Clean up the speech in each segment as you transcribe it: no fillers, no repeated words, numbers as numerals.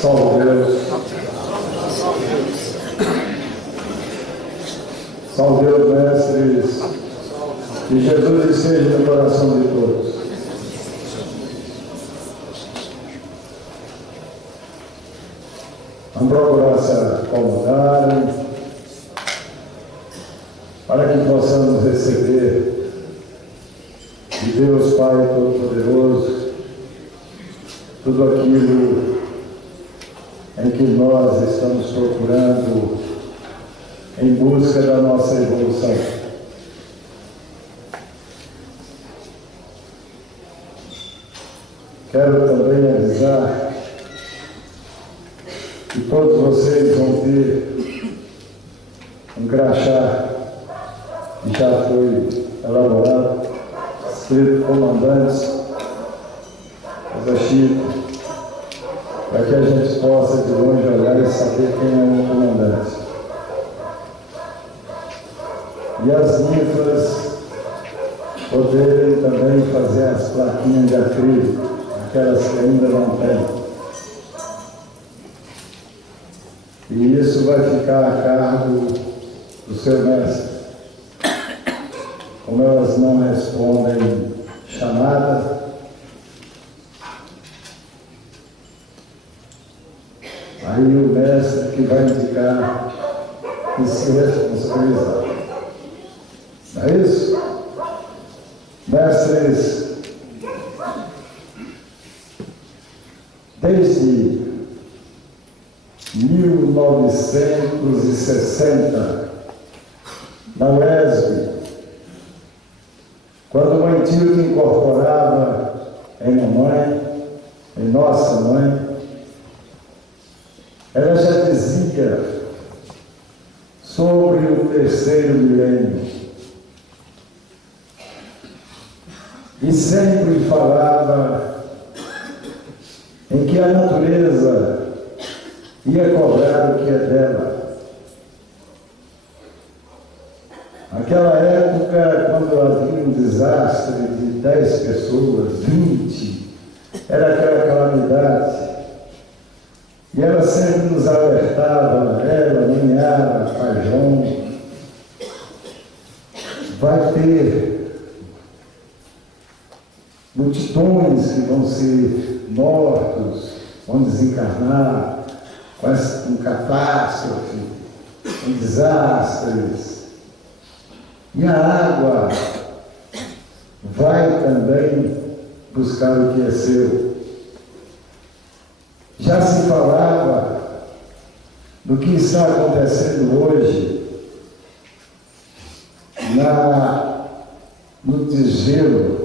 Salve Deus. Salve Deus, mestres. Que Jesus esteja no coração de todos. Vamos procurar se acomodarem para que possamos receber de Deus Pai Todo-Poderoso tudo aquilo em que nós estamos procurando em busca da nossa evolução. Quero também avisar que todos vocês vão ter um crachá que já foi elaborado, escrito comandantes, José Chico, para que a gente possa de longe olhar e saber quem é o comandante. E as ninfas poderem também fazer as plaquinhas de acrílico, aquelas que ainda não têm. E isso vai ficar a cargo do seu mestre. Como elas não respondem chamada, aí o mestre que vai indicar e se responsabilizar. Não é isso? Mestres, desde 1960, na UESB, quando o Antíoco incorporava em mamãe, em nossa mãe, ela já dizia sobre o terceiro milênio e sempre falava em que a natureza ia cobrar o que é dela. Naquela época, quando havia um desastre de 10 pessoas, 20, era aquela calamidade. E ela sempre nos alertava, ela, Manhara, Pai João, vai ter multidões que vão ser mortos, vão desencarnar, com catástrofe, com desastres. E a água vai também buscar o que é seu. Já se falava do que está acontecendo hoje no desgelo.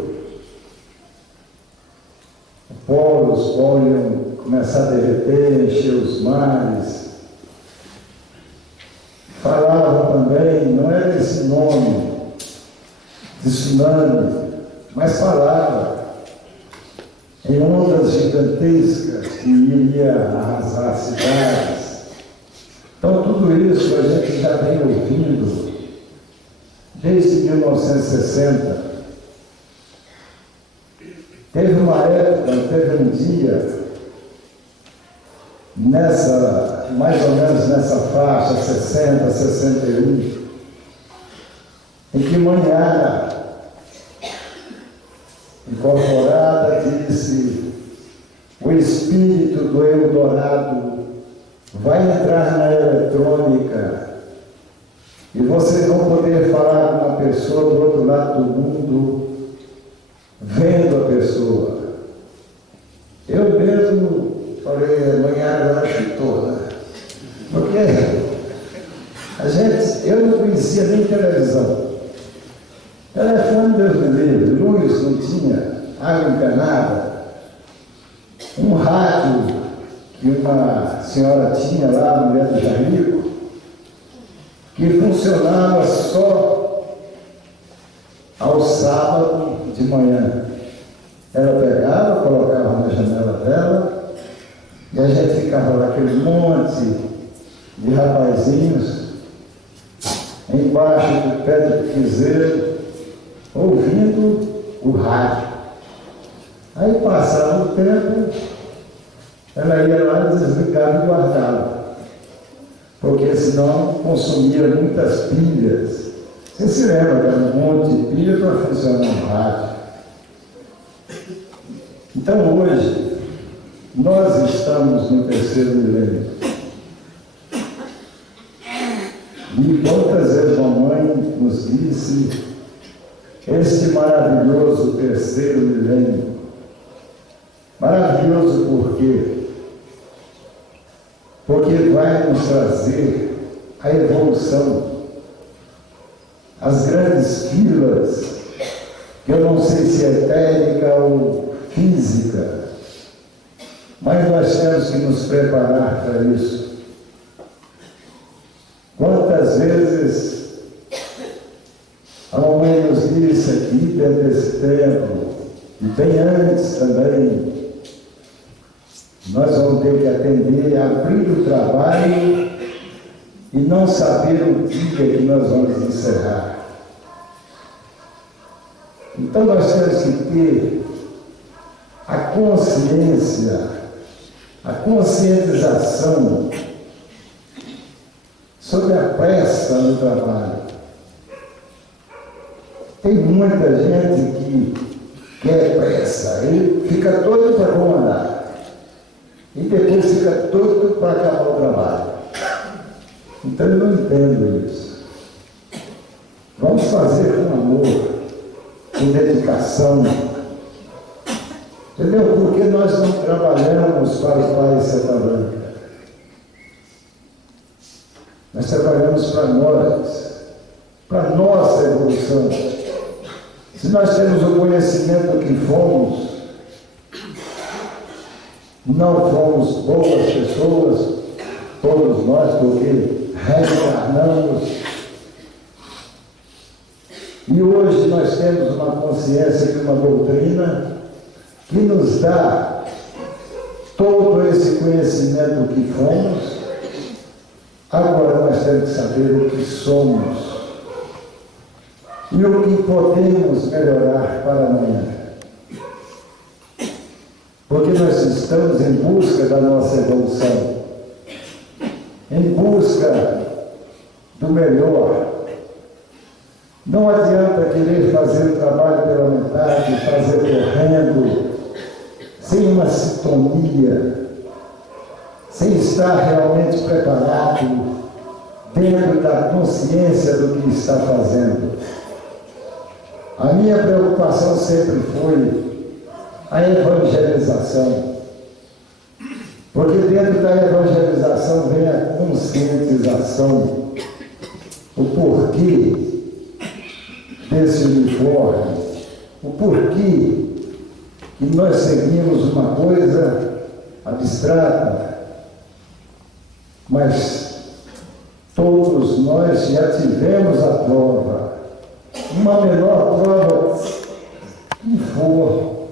Os polos podem começar a derreter, encher os mares. Falavam também, não era esse nome de tsunami, mas falava em ondas gigantescas que iria arrasar cidades. Então tudo isso a gente já vem ouvindo desde 1960. Teve uma época, teve um dia, mais ou menos nessa faixa, 60, 61, em que Manhara, incorporada, disse: o espírito do Eldorado vai entrar na eletrônica e vocês vão poder falar com uma pessoa do outro lado do mundo, vendo a pessoa. Eu mesmo falei, Manhara já chutou, né? Porque eu não conhecia nem televisão. Telefone, Deus me livre, luz não tinha, água encanada. Um rádio que uma senhora tinha lá no Beto Jarrico, que funcionava só ao sábado de manhã. Ela pegava, colocava na janela dela E a gente ficava lá, aquele monte de rapazinhos, embaixo do pé do piseiro, ouvindo o rádio. Aí passava o tempo, ela ia lá, desligava e guardava, porque senão consumia muitas pilhas. Você se lembra que era um monte de pilha para funcionar no rádio. Então hoje, nós estamos no terceiro milênio. E quantas vezes a mamãe nos disse, este maravilhoso terceiro milênio. Maravilhoso por quê? Porque vai nos trazer a evolução. As grandes filas, que eu não sei se é técnica ou física, mas nós temos que nos preparar para isso. Quantas vezes a mamãe nos disse aqui dentro desse tempo, e bem antes também, nós vamos ter que atender, abrir o trabalho e não saber o dia que nós vamos encerrar. Então nós temos que ter a consciência, a conscientização sobre a pressa no trabalho. Tem muita gente que quer pressa, ele fica doido para comandar e depois fica doido para acabar o trabalho. Então eu não entendo isso. Vamos fazer com amor, com dedicação. Entendeu? Porque nós não trabalhamos para o Pai Santa Branca. Nós trabalhamos para a nossa evolução. Se nós temos o conhecimento que fomos, não fomos boas pessoas, todos nós, porque reencarnamos. E hoje nós temos uma consciência de uma doutrina que nos dá todo esse conhecimento que fomos. Agora nós temos que saber o que somos e o que podemos melhorar para amanhã. Porque nós estamos em busca da nossa evolução, em busca do melhor. Não adianta querer fazer o trabalho pela metade, fazer correndo, sem uma sintonia, sem estar realmente preparado, dentro da consciência do que está fazendo. A minha preocupação sempre foi a evangelização, porque dentro da evangelização vem a conscientização, o porquê desse uniforme, o porquê que nós seguimos uma coisa abstrata, mas todos nós já tivemos a prova, uma menor prova que for,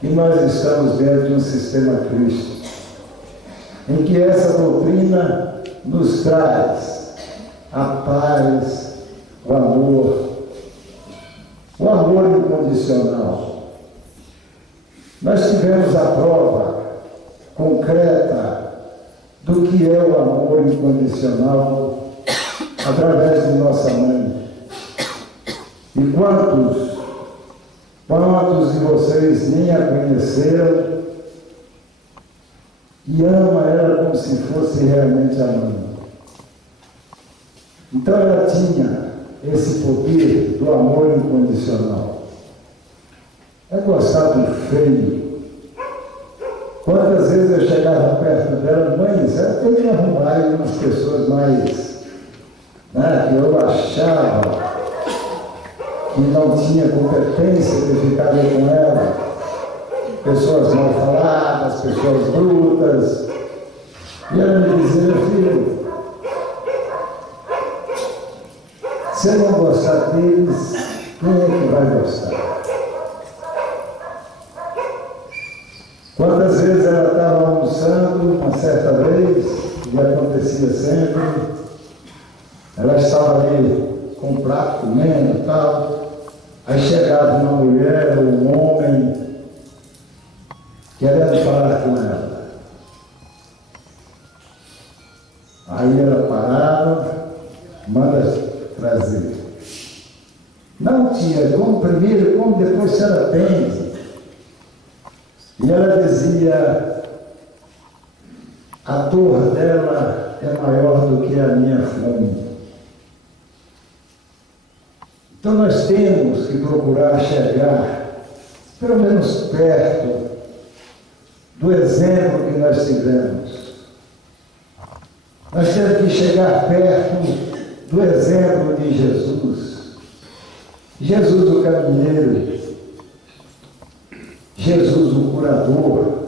que nós estamos dentro de um sistema Cristo, em que essa doutrina nos traz a paz, o amor incondicional. Nós tivemos a prova concreta do que é o amor incondicional através de nossa mãe. E quantos de vocês nem a conheceram e ama ela como se fosse realmente a mãe? Então ela tinha esse poder do amor incondicional. É gostar do feio. Quantas vezes eu chegava perto dela, mãe, ela tem que arrumar umas pessoas mais, que eu achava que não tinha competência de ficar ali com ela, pessoas mal faladas, pessoas brutas, e ela me dizia, meu filho, se eu não gostar deles, quem é que vai gostar? Quantas vezes ela estava almoçando certa vez, e acontecia sempre, ela estava ali com um prato comendo e tal, aí chegava uma mulher ou um homem querendo falar com ela. Aí ela parava, manda trazer. Não tinha como primeiro, como depois se ela tem. E ela dizia, a dor dela é maior do que a minha fome. Então nós temos que procurar chegar, pelo menos perto, do exemplo que nós tivemos. Nós temos que chegar perto do exemplo de Jesus. Jesus o caminheiro, Jesus o curador.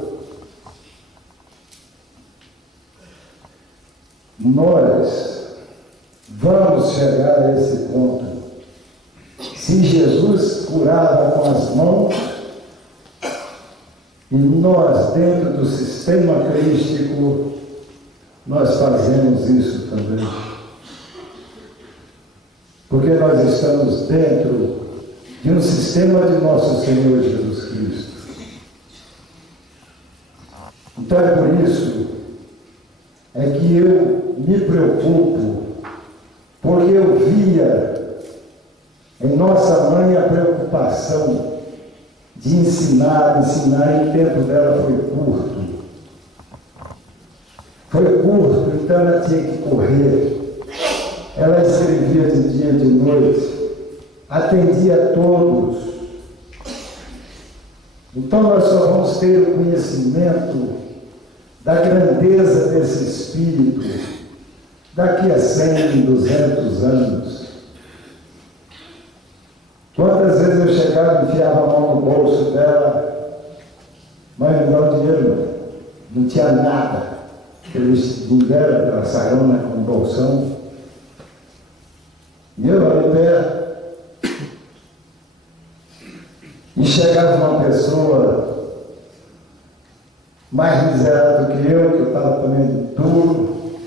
Nós vamos chegar a esse ponto. Se Jesus curava com as mãos, e nós, dentro do sistema crístico, nós fazemos isso também. Porque nós estamos dentro de um sistema de nosso Senhor Jesus Cristo. Então é por isso que eu me preocupo, porque eu via em nossa mãe a preocupação de ensinar, e o tempo dela foi curto. Foi curto, então ela tinha que correr. Ela escrevia de dia e de noite, atendia a todos. Então nós só vamos ter o conhecimento da grandeza desse Espírito daqui a 100, 200 anos. Quantas vezes eu chegava e enfiava a mão no bolso dela, mãe, não dá o dinheiro, não tinha nada. Eles me deram aquela sarona com um bolsão. E eu ali perto, e chegava uma pessoa mais miserável que eu estava comendo tudo.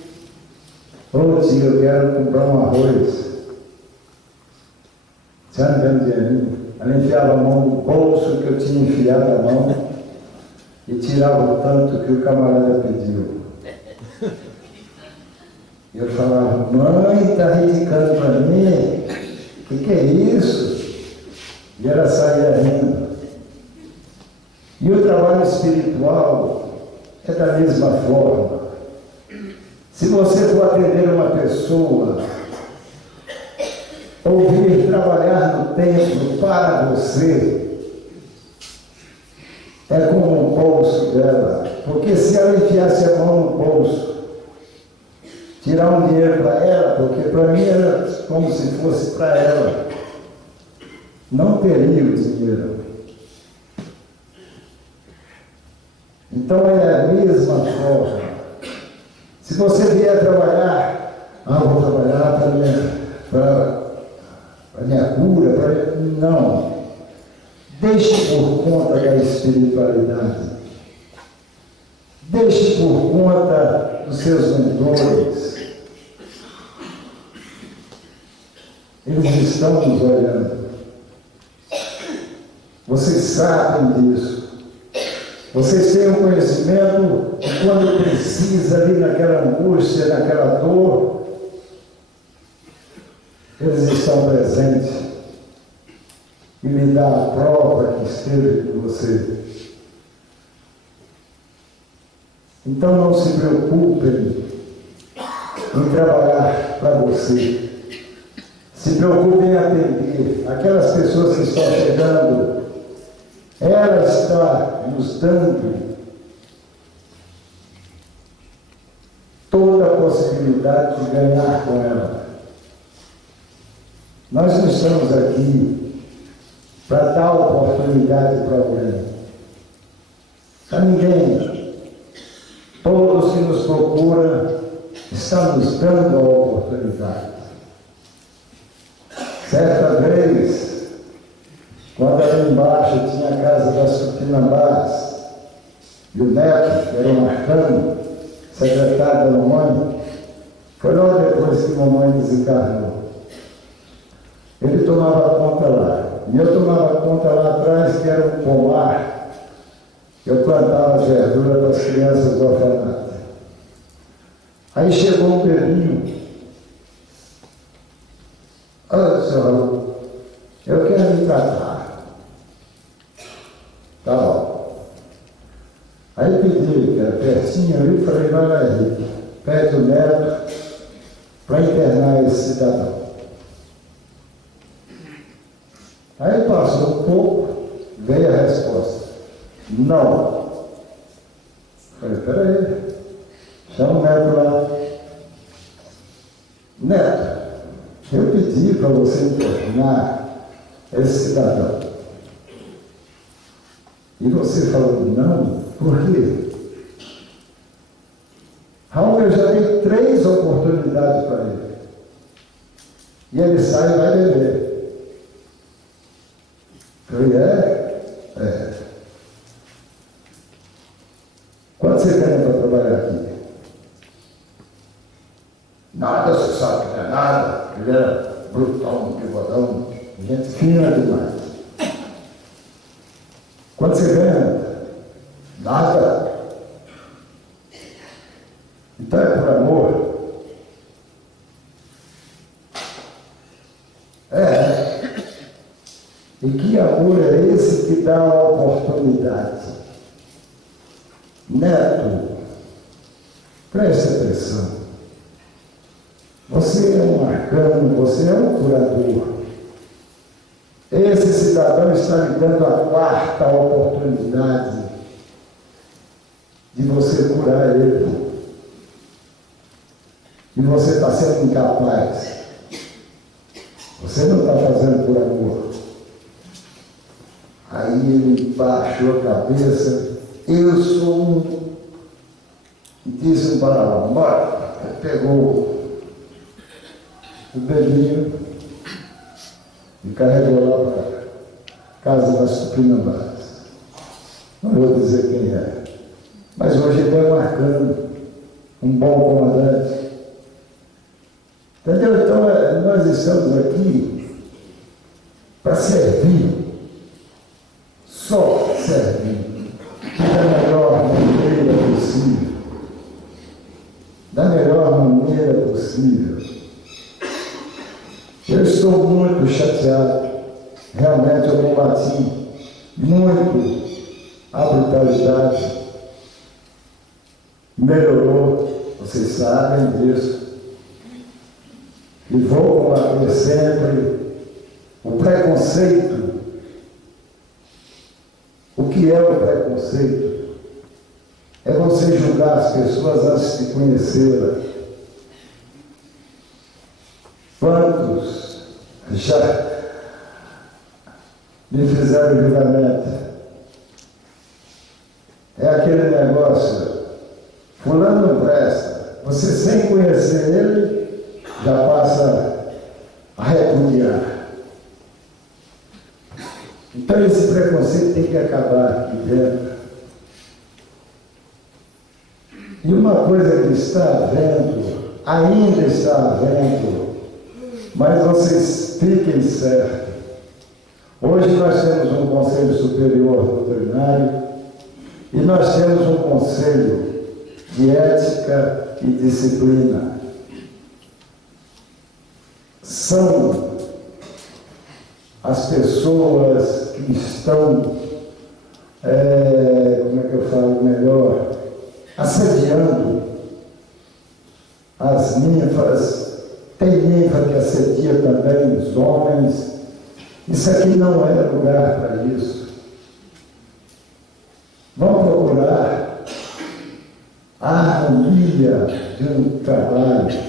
Ô tio, eu quero comprar um arroz. Você não tem dinheiro? Ela enfiava a mão no bolso que eu tinha enfiado a mão e tirava o tanto que o camarada pediu. Eu falava, mãe, está ridicando para mim? O que é isso? E ela saía rindo. E o trabalho espiritual é da mesma forma. Se você for atender uma pessoa, ou vir trabalhar no templo para você, é como um bolso dela. Porque se ela enfiasse a mão no bolso, tirar um dinheiro para ela, porque para mim era como se fosse para ela, não teria o dinheiro. Então é a mesma forma. Se você vier trabalhar, vou trabalhar para minha cura, não. Deixe por conta da espiritualidade. Deixe por conta dos seus mentores. Eles estão nos olhando. Vocês sabem disso. Vocês têm o conhecimento de quando precisa ali naquela angústia, naquela dor, eles estão presentes e me dá a prova que esteve com você. Então não se preocupem em trabalhar para você. Se preocupem em atender aquelas pessoas que estão chegando. Ela está nos dando toda a possibilidade de ganhar com ela. Nós não estamos aqui para dar oportunidade para alguém, para ninguém. Todos que nos procuram estão nos dando a oportunidade. Certa vez, quando ali embaixo tinha a casa das Tupinambás, e o neto, que era um arcano, secretário da mamãe, foi logo depois que a mamãe desencarnou. Ele tomava conta lá. E eu tomava conta lá atrás, que era um pomar. Eu plantava as verduras para as crianças do orfanato. Aí chegou um velhinho. Olha, senhor Raul, eu quero me tratar. Tá bom. Aí pedi, que era pertinho ali, falei, vai lá, Henrique, pede o neto para internar esse cidadão. Aí passou um pouco, veio a resposta. Não. Falei, peraí, chama o neto lá. Neto, eu pedi para você internar esse cidadão. E você falou, não, por quê? Raul, eu já dei 3 oportunidades para ele. E ele sai e vai beber. Eu falei, é. Quanto você ganha para trabalhar aqui? Nada, você sabe que não é nada. Ele era brutão, bigodão, gente fina demais. Quanto você ganha? Nada. Então é por amor. E que amor é esse que dá a oportunidade? Neto, preste atenção. Você é um arcano, você é um curador. Esse cidadão está lhe dando a 4ª oportunidade de você curar ele. E você está sendo incapaz. Você não está fazendo por amor. Aí ele baixou a cabeça. Eu sou um. E disse para lá, bora. Ele pegou o belinho e carregou lá para casa das Tupinambás. Não vou dizer quem é. Mas hoje ele é marcando um bom comandante. Entendeu? Então nós estamos aqui para servir. Só servir. Da melhor maneira possível. Da melhor maneira possível. Eu estou muito chateado. Realmente eu combati muito a brutalidade. Melhorou, vocês sabem disso. E vou combater sempre o preconceito. O que é o preconceito? É você julgar as pessoas antes de conhecê-las. Quantos já me fizeram julgamento? É aquele negócio, fulano não presta. Você, sem conhecer ele, já passa a repudiar. Então esse preconceito tem que acabar aqui dentro. E uma coisa que está havendo, ainda está havendo, mas vocês fiquem certos. Hoje nós temos um Conselho Superior Doutrinário e nós temos um Conselho de Ética e Disciplina. São as pessoas que estão, como é que eu falo melhor, assediando as ninfas. Tem ninfa que assedia também os homens. Isso aqui não é lugar para isso. Vamos procurar a harmonia de um trabalho.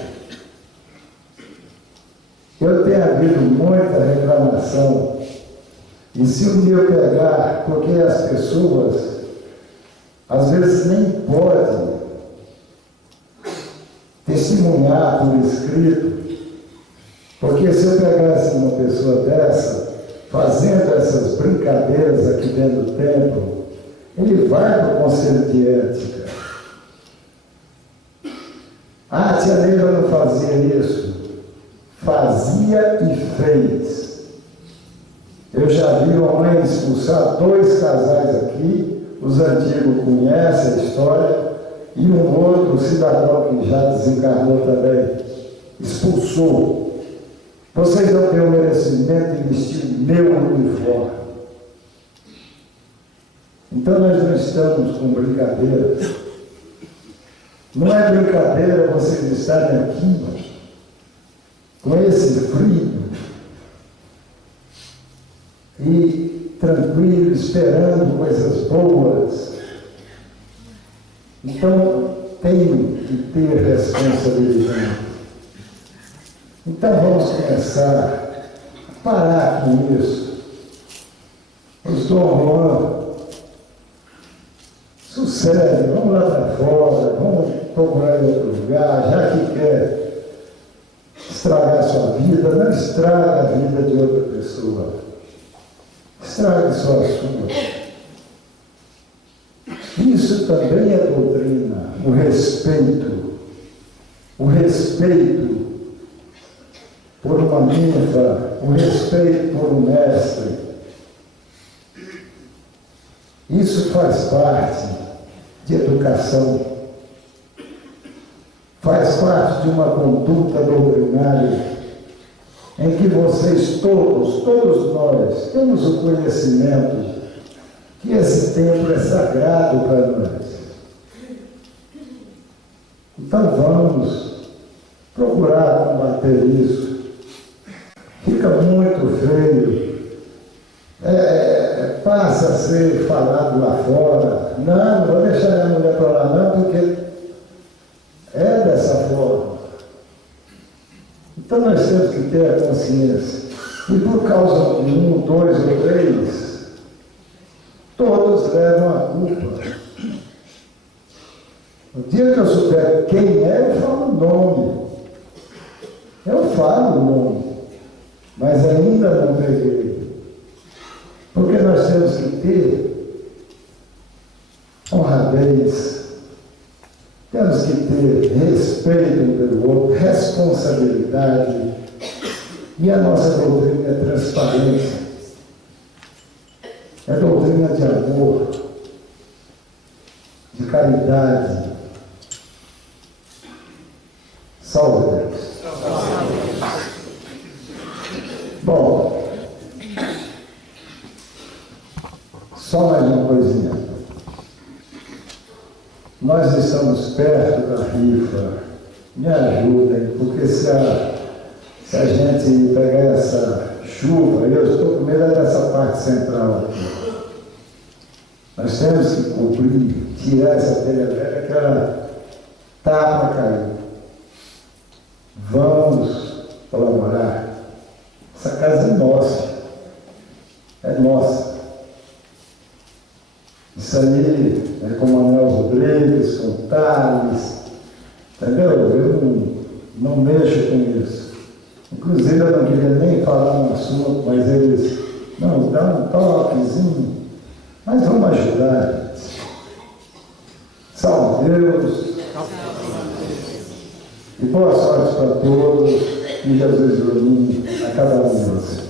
Eu tenho havido muita reclamação. E se um dia eu pegar, porque as pessoas às vezes nem podem testemunhar por escrito, porque se eu pegasse uma pessoa dessa, fazendo essas brincadeiras aqui dentro do templo, ele vai para o Conselho de Ética. Ah, a tia Neiva não fazia isso. Fazia e fez. Eu já vi uma mãe expulsar 2 casais aqui, os antigos conhecem a história, e um outro cidadão que já desencarnou também, expulsou. Vocês não têm o merecimento de vestir o meu uniforme. Então nós não estamos com brincadeira. Não é brincadeira vocês estarem aqui com esse frio e tranquilo, esperando coisas boas. Então tem que ter responsabilidade. Então vamos começar a parar com isso. Os Dom Juan, sucede, vamos lá para fora, vamos procurar em outro lugar, já que quer estragar a sua vida, não estraga a vida de outra pessoa, estrague só a sua. Isso também é doutrina, o respeito por uma ninfa, o respeito por um mestre. Isso faz parte de educação, faz parte de uma conduta doutrinária em que vocês todos nós, temos o conhecimento que esse templo é sagrado para nós. Então vamos procurar combater isso. Fica muito feio. Passa a ser falado lá fora. Não vou deixar a mulher para lá não, porque é dessa forma. Então nós temos que ter a consciência. E por causa de 1, 2 ou 3, todos levam a culpa. No dia que eu souber quem é, eu falo o nome. Eu falo o nome, mas ainda não peguei. Porque nós temos que ter honradez, temos que ter respeito um pelo outro, responsabilidade, e a nossa doutrina é transparência, é doutrina de amor, de caridade. Salve Deus. Bom, só mais uma coisinha. Nós estamos perto da rifa. Me ajudem, porque se a gente pegar essa chuva, eu estou com medo dessa parte central aqui. Nós temos que cumprir, tirar essa telha velha que ela está para cair. Vamos colaborar. Essa casa é nossa. É nossa. Isso aí é com o Manuel Rodrigues, com o Thales, entendeu? Eu não mexo com isso. Inclusive eu não queria nem falar no assunto, mas eles, não, dá um toquezinho, mas vamos ajudar. Salve Deus! E boa sorte para todos, e Jesus ilumine a cada um de vocês.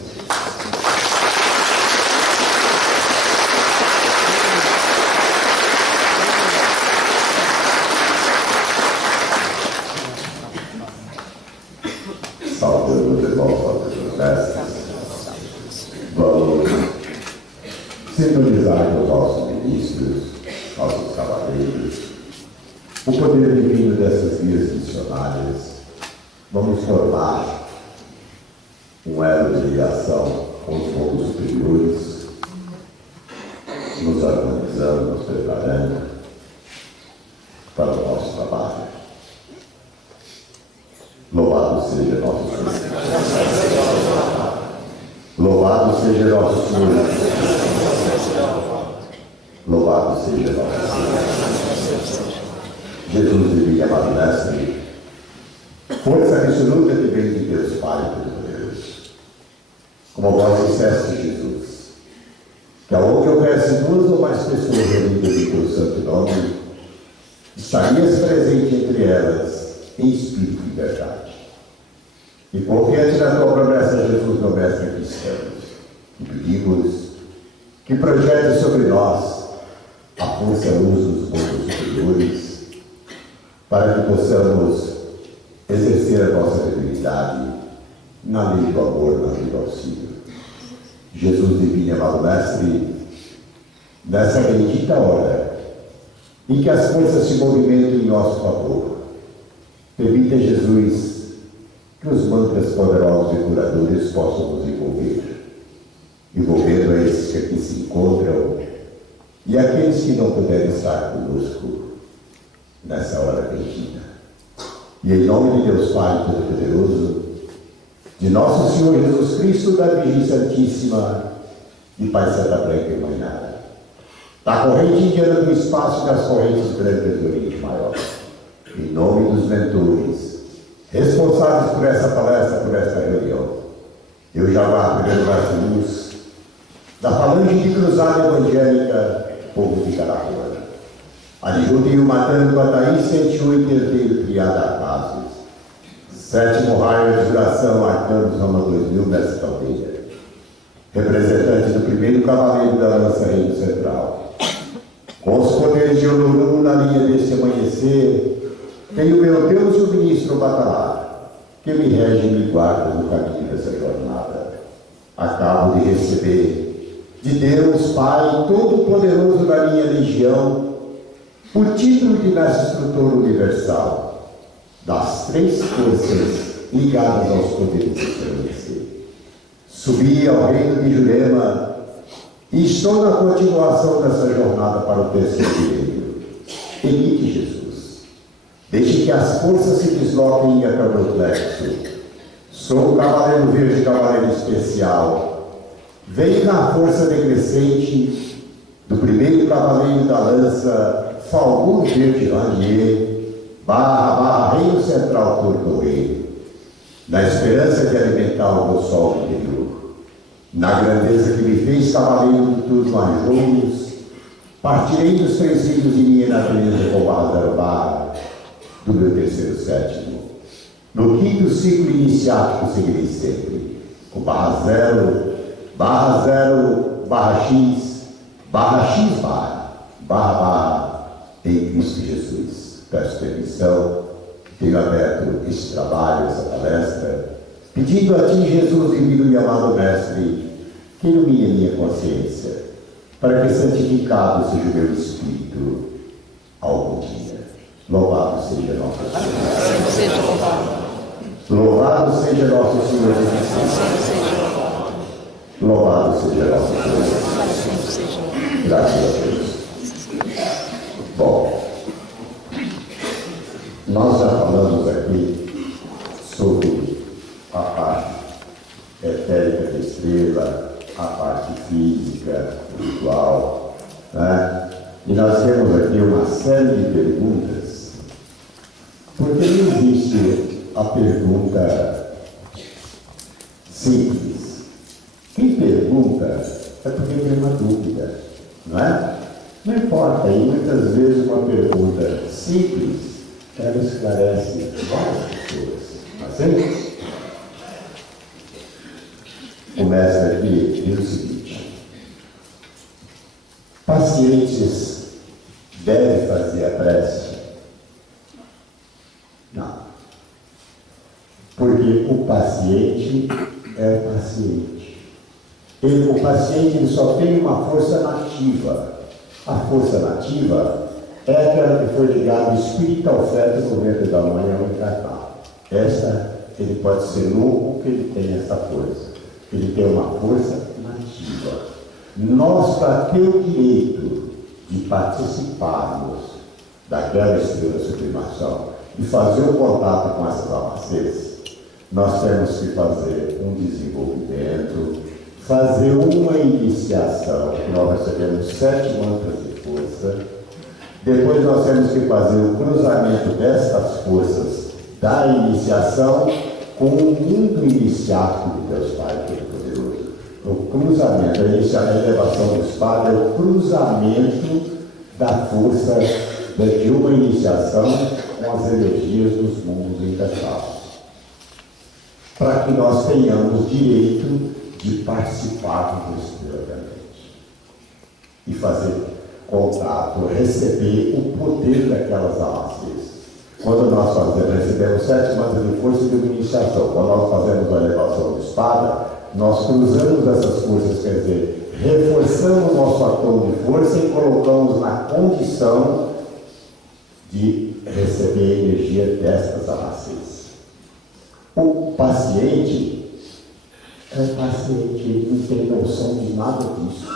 Salve Deus, irmãos, salve Deus, mestres. Vamos sintonizar com os nossos ministros, nossos cavaleiros, o poder divino dessas guias missionárias. Vamos formar um elo de ligação com os mundos superiores, nos organizando, nos preparando para o nosso trabalho. Louvado seja nosso Senhor. Louvado seja nosso Senhor. Louvado seja nosso Senhor. Jesus divino, amado mestre, força absoluta que vem de Deus Pai Todo-Poderoso. Como vós disseste, Jesus, que aonde houvesse 2 ou mais pessoas reunidas em teu santo nome, estarias presente entre elas em espírito e verdade. E confiante na tua promessa, Jesus, meu mestre, aqui estamos. E pedimos que projete sobre nós a força e luz dos pontos superiores, para que possamos exercer a nossa fidelidade na lei do amor, na lei do auxílio. Jesus divino e amado mestre, nessa bendita hora em que as forças se movimentam em nosso favor, permita, Jesus, que os mantras poderosos e curadores possam nos envolvendo a esses que aqui se encontram e aqueles que não puderem estar conosco nessa hora bendita. E em nome de Deus Pai Todo-Poderoso, de nosso Senhor Jesus Cristo, da Virgem Santíssima e Pai Santa Branca e Mãe Nara, da corrente indiana do espaço e das correntes brancas do Oriente Maior, em nome dos mentores responsáveis por essa palestra, por esta reunião, eu já vou primeiro a luz da falange de cruzada evangélica, povo de Carapuã. Adjunto matando a Thaís 108, herdeiro criada a Casos. Sétimo raio de duração, arcanos, Roma 2000, mestre Caldeira. Representante do primeiro cavaleiro da lança Reino Central. Com os poderes de Olorum na linha deste amanhecer, tenho meu Deus e o ministro Batalar, que me rege e me guarda no caminho dessa jornada. Acabo de receber de Deus Pai Todo-Poderoso da minha legião o título de mestre instrutor universal das três forças ligadas aos poderes de esclarecer. Subi ao reino de Jurema e estou na continuação dessa jornada para o terceiro reino. Emite, Jesus. Deixe que as forças se desloquem até o meu plexo. Sou o cavaleiro verde, cavaleiro especial. Venho na força decrescente do primeiro cavaleiro da lança, Falcão Verde Ranier, / Reino Central Tordoeiro, na esperança de alimentar o meu sol interior. Na grandeza que me fez cavaleiro do turno Anjouros, partirei dos três filhos de minha natureza com barra do meu terceiro sétimo. No quinto ciclo iniciático seguirei sempre, com /0, /X, em Cristo Jesus. Peço permissão, tenho aberto este trabalho, essa palestra, pedindo a Ti, Jesus, divino e amado Mestre, que ilumine a minha consciência, para que santificado seja o meu espírito algum dia. Louvado seja nosso Senhor. Louvado seja nosso Senhor Jesus Cristo. Louvado seja nosso Senhor. Graças a Deus. Bom, nós já falamos aqui sobre a parte etérica da estrela, a parte física, espiritual, né? E nós temos aqui uma série de perguntas, porque não existe a pergunta simples. Quem pergunta é porque tem uma dúvida, não é? Não importa, e muitas vezes uma pergunta simples, ela esclarece várias pessoas. Assim? O mestre aqui diz o seguinte: pacientes devem fazer a prece? Não. Porque o paciente é o paciente. O paciente ele só tem uma força nativa. A força nativa é aquela que foi ligada ao espírito ao feto no ventre da mãe ao encarnar. Essa, ele pode ser louco que ele tem essa força. Ele tem uma força nativa. Nós, para ter o direito de participarmos daquela estrela de sublimação e fazer o contato com essas almaceres, nós temos que fazer um desenvolvimento, fazer uma iniciação, que nós recebemos 7 mantras de força. Depois nós temos que fazer o cruzamento dessas forças da iniciação com o mundo iniciático de Deus Pai Todo-Poderoso. O cruzamento, a elevação do Espírito é o cruzamento da força de uma iniciação com com as energias dos mundos interessados, para que nós tenhamos direito de participar diretamente e fazer contato, receber o poder daquelas almas. Quando nós recebemos 7 mantas de força e de iniciação, quando nós fazemos a elevação de espada, nós cruzamos essas forças, quer dizer, reforçamos o nosso atom de força e colocamos na condição de receber a energia destas almas. O paciente ele não tem noção de nada disso.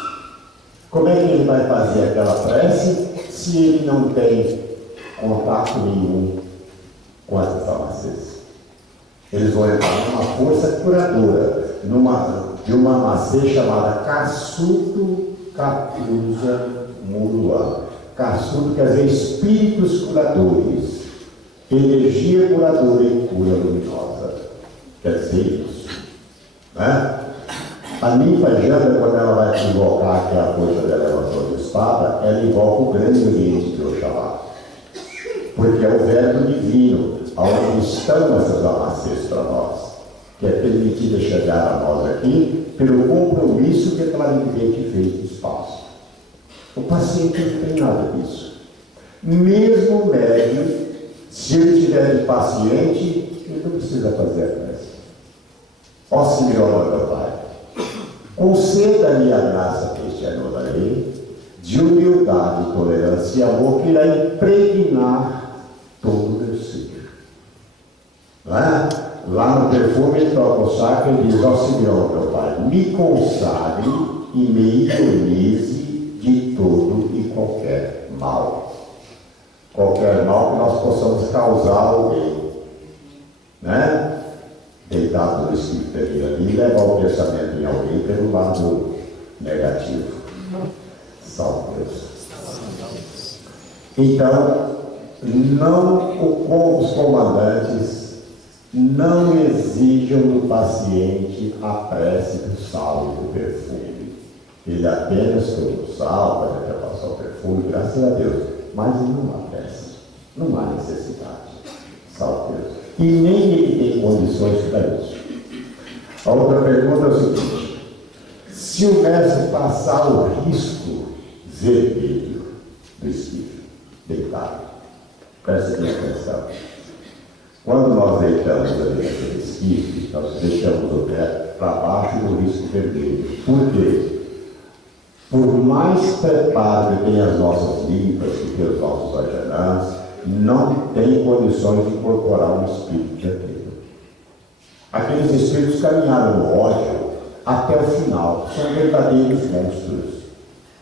Como é que ele vai fazer aquela prece se ele não tem contato nenhum com essas almas? Eles vão entrar numa força curadora, de uma macê chamada Kassuto Kapusa Murua. Kassuto quer dizer espíritos curadores, energia curadora e cura luminosa. Quer dizer isso, né? A ninfa Janda, quando ela vai invocar que é a força da elevação de espada, ela invoca o grande oriente de Oxalá, porque é o verbo divino, onde estão essas almacês para nós, que é permitida chegar a nós aqui pelo compromisso que a clarividente fez do espaço. O paciente não tem nada disso. Mesmo o médium, se ele estiver de paciente, ele não precisa fazer a prece. Ó Senhor, meu Pai, conceda-me a graça que este ano darei, de humildade, tolerância e amor, que irá impregnar todo o meu ser. Não é? Lá no perfume troca sacro, ele diz: ó Senhor, meu Pai, me consagre e me ionize de todo e qualquer mal. Qualquer mal que nós possamos causar a alguém, né? Deitado no espírito ali e levar o pensamento em alguém pelo lado negativo. Salve Deus. Então, os comandantes não exijam do paciente a prece do sal e do perfume. Ele apenas toma o sal para passar o perfume, graças a Deus. Mas não há prece, não há necessidade. Salve Deus. E nem ele tem condições para isso. A outra pergunta é o seguinte: se o mestre passar o risco vermelho do espírito, deitado, preste bem atenção. Quando nós deitamos ali naquele espírito, nós deixamos o pé para baixo do risco vermelho. Por quê? Por mais preparo que tenham as nossas limpas e os nossos ajanãs, não tem condições de incorporar um espírito daquele. Aqueles espíritos caminharam no ódio até o final, são verdadeiros monstros.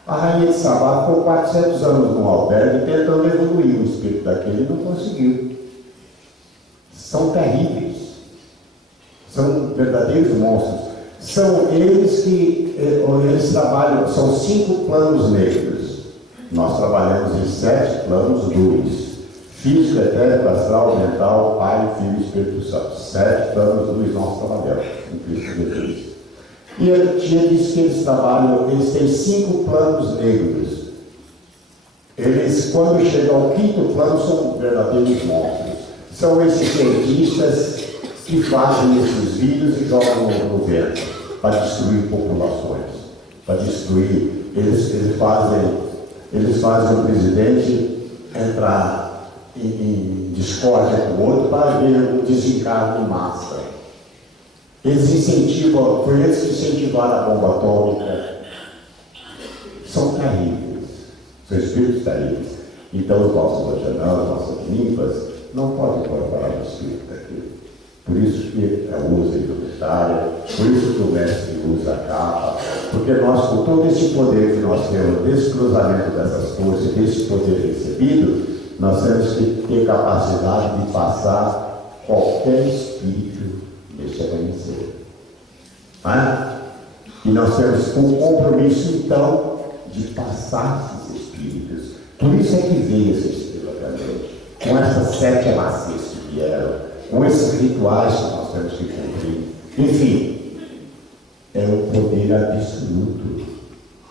A rainha de Sabá ficou 400 anos num albergue tentando evoluir o espírito daquele e não conseguiu. São terríveis, são verdadeiros monstros. São eles que eles trabalham, são 5 planos negros. Nós trabalhamos em 7 planos luz: físico, etérico, astral, mental, Pai, Filho e Espírito Santo. 7 planos luz nós trabalhamos em Cristo Jesus. E a tia disse que eles trabalham, eles têm 5 planos negros. Eles, quando chegam ao 5º plano, são verdadeiros monstros. São esses cientistas que fazem esses vírus e jogam no vento para destruir populações, para destruir. Eles fazem o presidente entrar em discórdia com o outro para ver o desencargo em massa. Eles incentivam, foi eles que incentivaram a bomba atômica. São terríveis, são espíritos terríveis. Então os nossos ajanãs, nossas limpas, não podem incorporar o espírito daquilo. Por isso que usa a indumentária, por isso que o mestre usa a capa, porque nós, com todo esse poder que nós temos, desse cruzamento dessas forças, desse poder recebido, nós temos que ter capacidade de passar qualquer espírito desse amanhecer. E nós temos um compromisso, então, de passar esses espíritos. Por isso é que veio esse espírito para gente, com essas 7 hemácias que vieram, com esses rituais que nós temos que cumprir. Enfim, é um poder absoluto.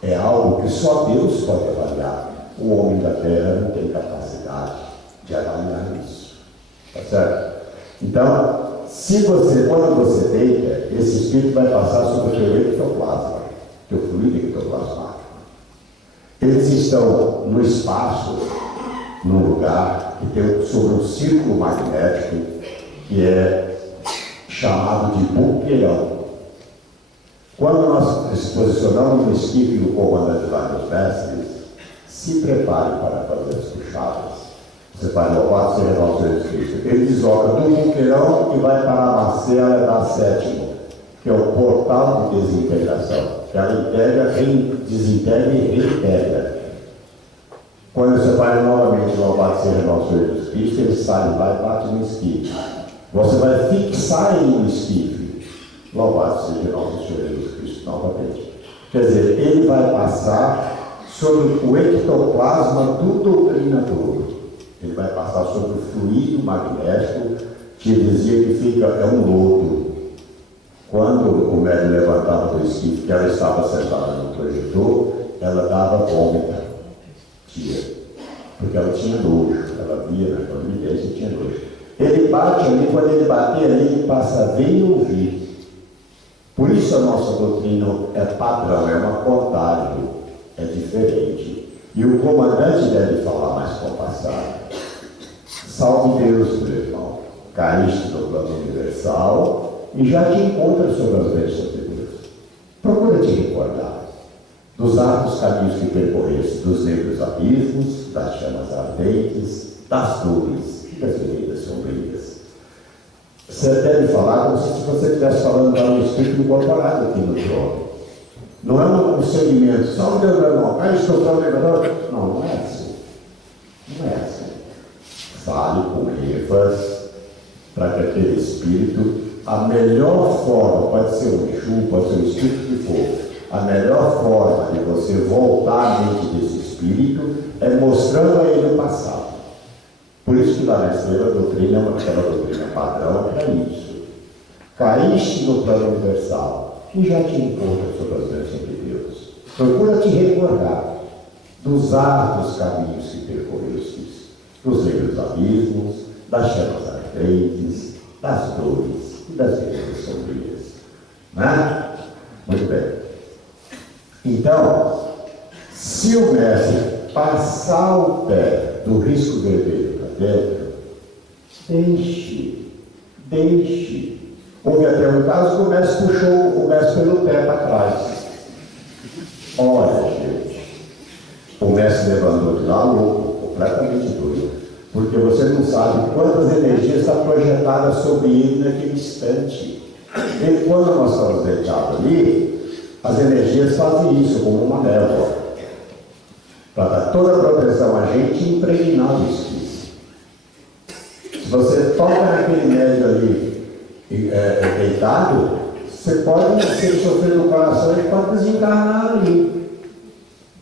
É algo que só Deus pode avaliar. O homem da terra não tem capacidade de avaliar isso. Tá certo? Então, quando você deita, esse espírito vai passar sobre o teu ectoplasma, teu fluido ectoplasmático. Eles estão no espaço, num lugar que tem sobre um círculo magnético que é chamado de buqueirão. Quando nós nos posicionamos no esquife do comandante lá dos mestres, se prepare para fazer as puxadas. Você vai louvar, você levar o seu Cristo. Ele desloca do buqueirão e vai para a macela da sétima, que é o portal de desintegração. Que ela integra, desintegra e reintegra. Quando você vai novamente louvar, seja nosso Jesus Cristo, ele sai lá e bate no esquife. Você vai fixar ele no esquife. Louvado seja nosso Senhor Jesus Cristo novamente. Quer dizer, ele vai passar sobre o ectoplasma do doutrinador. Ele vai passar sobre o fluido magnético, que dizia que fica, é um lodo. Quando o médium levantava do esquife, que ela estava sentada no projetor, ela dava vômito. Porque ela tinha nojo, ela via naquela evidência e tinha nojo. Ele bate ali, quando ele bater ali, ele passa a ver e ouvir. Por isso a nossa doutrina é padrão, é uma contagem, é diferente. E o comandante deve falar mais compassado. Salve Deus, meu irmão, caíste no plano universal e já te encontras sobre as bênçãos de Deus. Procura te recordar dos arcos caminhos que percorreste, dos negros abismos, das chamas ardentes, das dores e das veredas sombrias. Você deve falar como se você estivesse falando para um espírito incorporado aqui no trono. Não é um segmento, só o Deus, meu irmão, estou falando, não é assim. Não é assim. Fale com ênfase para que aquele espírito, a melhor forma, pode ser um Exu, pode ser um espírito que for, a melhor forma de você voltar à mente desse espírito é mostrando a ele o passado. Por isso que lá na estrela a doutrina é aquela doutrina padrão para isso. Caíste no plano universal e já te encontras sobre as bênçãos de Deus. Procura te recordar dos árduos caminhos que percorrestes, dos negros abismos, das chamas ardentes, das dores e das veredas sombrias. Né? Muito bem. Então, se o mestre passar o pé do risco vermelho para dentro, deixe. Houve até um caso que o mestre puxou o mestre pelo pé para trás. Olha, gente, o mestre levantou de lá louco, completamente doido, porque você não sabe quantas energias estão projetadas sobre ele naquele instante. E quando nós estamos deitados ali, as energias fazem isso como uma névoa, para dar toda a proteção a gente e impregnar o espírito. Se você toca naquele médio ali deitado, você pode, se ele sofrer no coração, ele pode desencarnar ali.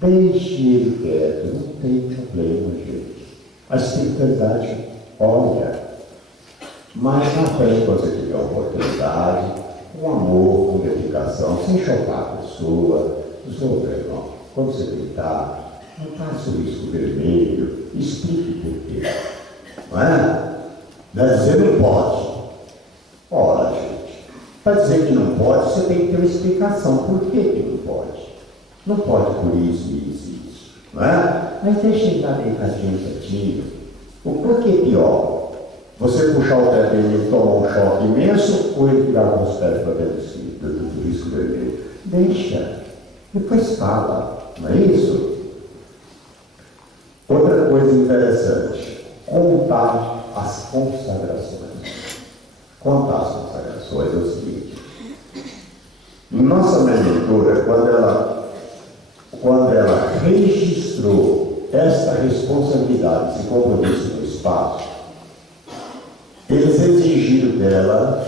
Deixe ele quieto, não tem problema, gente. A espiritualidade olha, mas na frente, quando você tiver a oportunidade, com amor, com dedicação, sem chocar a pessoa, meu irmão, quando você deitar, não faça o risco vermelho, explique por quê. Não é? Não é dizer não pode. Ora, gente, para dizer que não pode, você tem que ter uma explicação. Por que não pode? Não pode por isso, isso. Não é? Mas deixa ele dar deitadinho quietinho. O porquê pior? Você puxar o pé dele e tomar um choque imenso, ou ele virar com os pés para dentro do risco vermelho? Deixa. Depois fala. Não é isso? Outra coisa interessante. Contar as consagrações. Contar as consagrações é o seguinte. Nossa mentora, quando ela registrou esta responsabilidade, esse compromisso no espaço, eles exigiram dela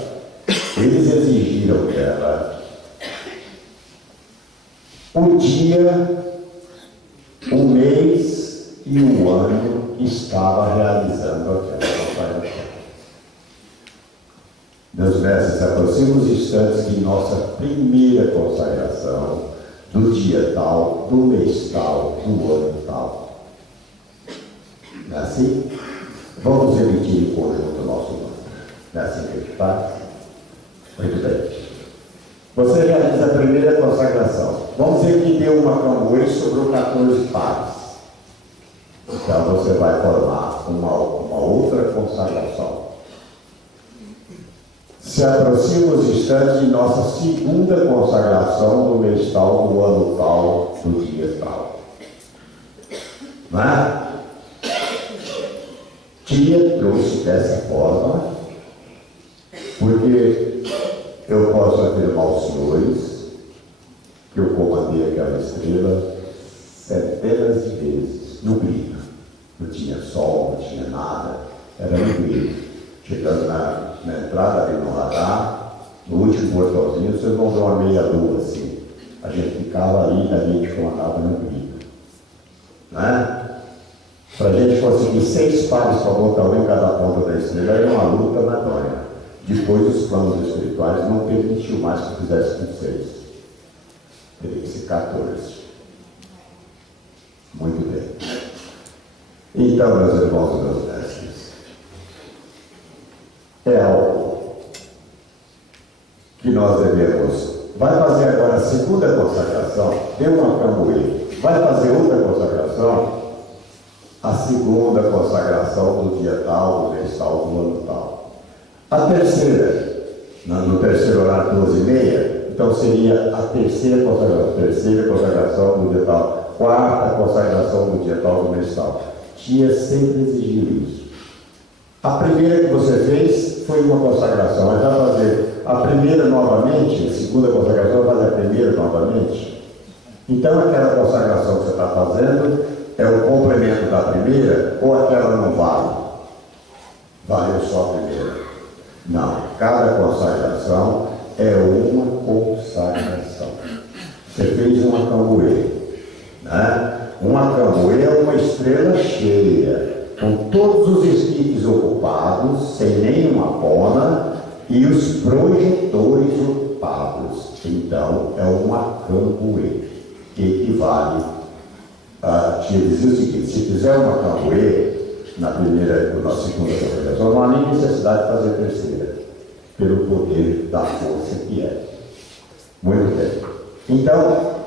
o dia, o mês e o ano que estava realizando aquela consagração. Meus mestres, se aproximam os instantes de nossa primeira consagração, do dia tal, do mês tal, do ano tal. Não é assim? Vamos emitir em conjunto o nosso mantra. Não é assim que a gente faz? Muito bem. Você realiza a primeira consagração. Vamos dizer que deu uma cambuí sobre o 14 pares. Então você vai formar uma outra consagração. Se aproxima os instantes de nossa segunda consagração do mês tal, do ano tal, do dia tal. Não é? Tia trouxe dessa forma, porque eu posso afirmar aos senhores que eu comandei aquela estrela centenas de vezes, no brilho. Não tinha sol, não tinha nada, era no brilho. Chegando na entrada ali no radar, no último portãozinho, vocês vão ver uma meia-lua assim. A gente ficava ali, a gente comandava no brilho. Né? Para a gente conseguir 6 pares para botar um em cada ponta da estrela, era uma luta medonha. Depois os planos espirituais não permitiu mais que fizesse com 6. Teria que ser 14. Muito bem. Então, meus irmãos e meus mestres, é algo que nós devemos. Vai fazer agora a segunda consagração, deu uma cambuí. Vai fazer outra consagração, a segunda consagração do dia tal, do mês tal, do ano tal. A terceira, no terceiro horário, 12h30, então seria a terceira consagração do dia tal, quarta consagração do dia tal, do mês tal. Tia sempre exigiu isso. A primeira que você fez foi uma consagração, mas vai fazer a primeira novamente, a segunda consagração vai fazer a primeira novamente. Então aquela consagração que você está fazendo é o complemento da primeira, ou aquela não vale? Valeu só a primeira. Não, cada consagração é uma consagração. Você fez uma cambuí, né? Uma cambuí é uma estrela cheia, com todos os espíritos ocupados, sem nenhuma bona, e os projetores ocupados. Então, é uma cambuí, que equivale a dizer o seguinte: se fizer uma cambuí na primeira ou na segunda consagração, não há nem necessidade de fazer a terceira, pelo poder da força que é. Muito bem. Então,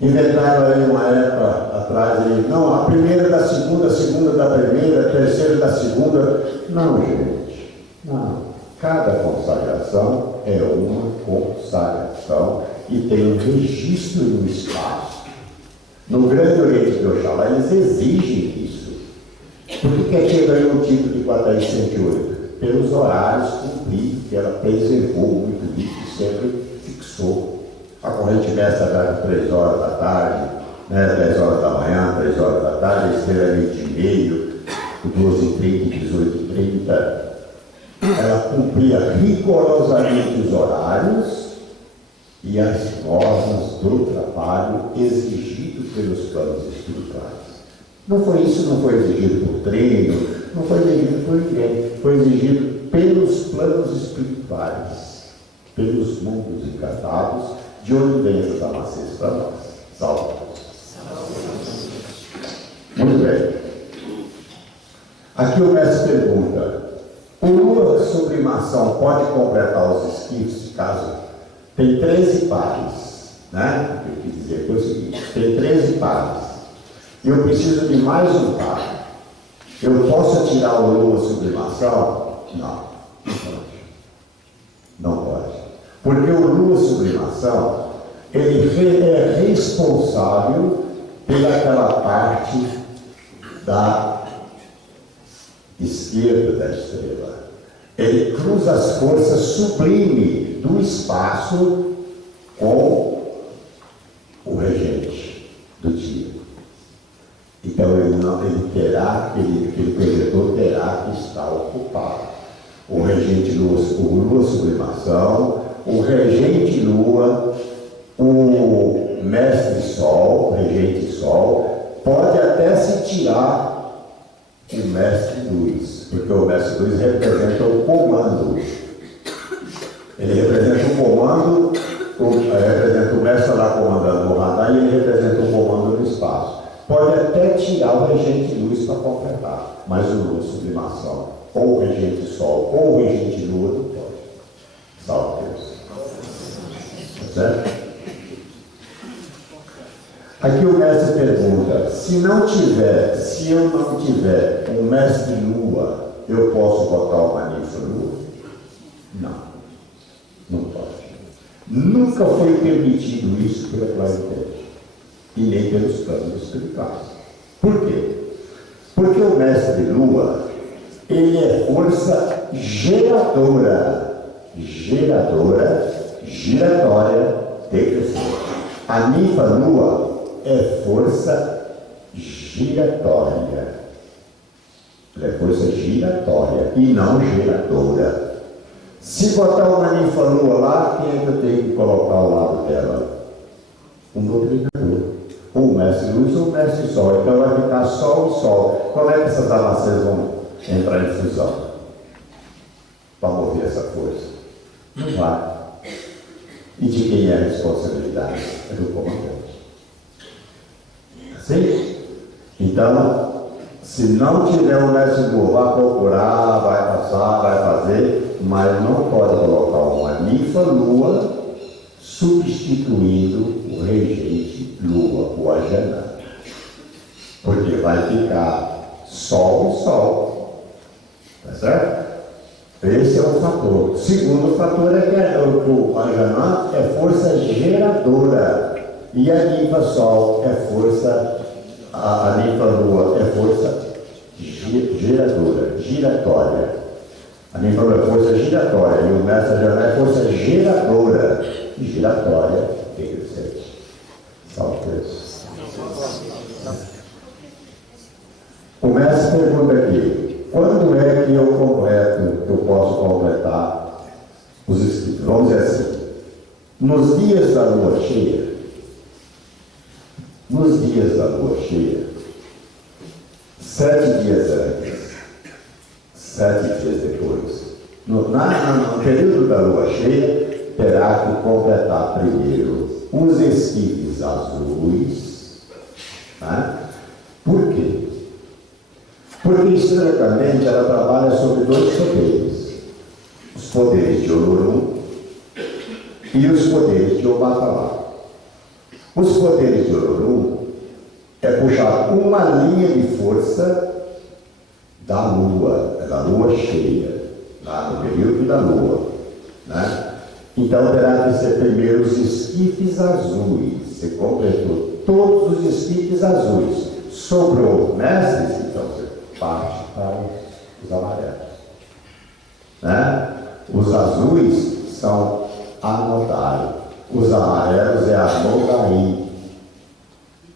inventaram aí uma época atrás, não, a primeira da segunda, a segunda da primeira, a terceira da segunda. Não, gente, não. Cada consagração é uma consagração e tem um registro no espaço. No Grande Oriente de Oxalá, eles exigem isso. Por que é que ganhou o título de 4108? Pelos horários cumpridos, que ela preservou muito isso e sempre fixou. A corrente mestra dá 3 horas da tarde, né, 10 horas da manhã, 3 horas da tarde, a estrela é 20h30, 12h30, 18h30. Ela cumpria rigorosamente os horários e as normas do trabalho exigidos pelos planos espirituais. Não foi isso, não foi exigido por treino, não foi exigido por ninguém, foi exigido pelos planos espirituais, pelos mundos encantados, de onde vem essas amacias para nós. Salve. Muito bem. Aqui o mestre pergunta: uma sublimação pode completar os esquifes, caso tem 13 pares, né? Eu quis dizer que é o seguinte: tem 13 pares, e eu preciso de mais um par. Eu posso tirar o lua sublimação? Não, não pode. Não pode. Porque o lua sublimação, ele é responsável pelaquela parte da esquerda da estrela. Ele cruza as forças sublimes do espaço com o regente do dia. Então aquele projetor terá que estar ocupado. O regente lua, o lua sublimação, o regente lua, o mestre sol, o regente sol, pode até se tirar o mestre luz, porque o mestre luz representa o comando. Ele representa o comando, representa o mestre lá comandando o radar, e ele representa o comando do espaço. Pode até tirar o regente luz para completar. mas o Lua sublimação, ou o regente Sol, ou o regente Lua, não pode. Salve Deus. Tá certo? Aqui o mestre pergunta, se eu não tiver um mestre Lua, eu posso botar uma ninfa Lua? Não pode. Nunca foi permitido isso pela claridade e nem pelos planos espirituais. Por quê? Porque o mestre Lua, ele é força giratória de crescimento. A ninfa Lua é força giratória. Ela é força giratória e não geradora. Se botar uma ninfa Lua lá, quem é que eu tenho que colocar ao lado dela? Um doutrinador. Ou o mestre Luz ou o mestre Sol. Então vai ficar Sol e Sol. Como é que essas almacenas vão entrar em fusão? Para mover essa força? Não vai. E de quem é a responsabilidade? É do comandante. Assim? Então, se não tiver o mestre Lua, vai procurar, vai passar, vai fazer, mas não pode colocar uma ninfa Lua substituindo o regente Lua, o Ajanã. Porque vai ficar Sol e Sol. Tá certo? Esse é um fator. O segundo fator é que o Ajanã é força geradora. E a ninfa Sol é força, a ninfa Lua é força giratória. A ninfa Lua é força giratória e o mestre Ajanã é força geradora e giratória decrescente. Salve Deus. O mestre pergunta aqui, quando é que eu posso completar os escritos? Vamos dizer assim, nos dias da lua cheia, 7 dias antes, 7 dias depois, no período da lua cheia, terá que completar primeiro os esquifes azuis. Né? Por quê? Porque historicamente ela trabalha sobre 2 poderes: os poderes de Olorum e os poderes de Obatalá. Os poderes de Olorum é puxar uma linha de força da lua cheia, lá no período da lua, né? Então terá que ser primeiro os esquifes azuis. Você completou todos os esquifes azuis. Sobrou mestres, então você parte para os amarelos, né? Os azuis são Anodai, os amarelos é Anodai.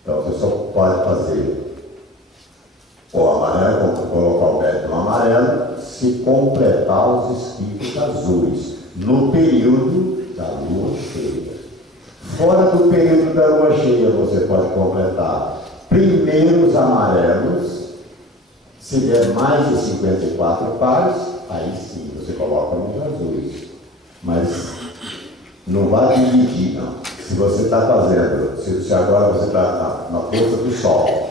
Então você só pode fazer o amarelo, colocar o método no amarelo, se completar os esquifes azuis no período da lua cheia. Fora do período da lua cheia, você pode completar primeiro os amarelos. Se der mais de 54 pares, aí sim você coloca nos azuis. Mas não vai dividir, não. Se você está fazendo, se agora você está na força do Sol,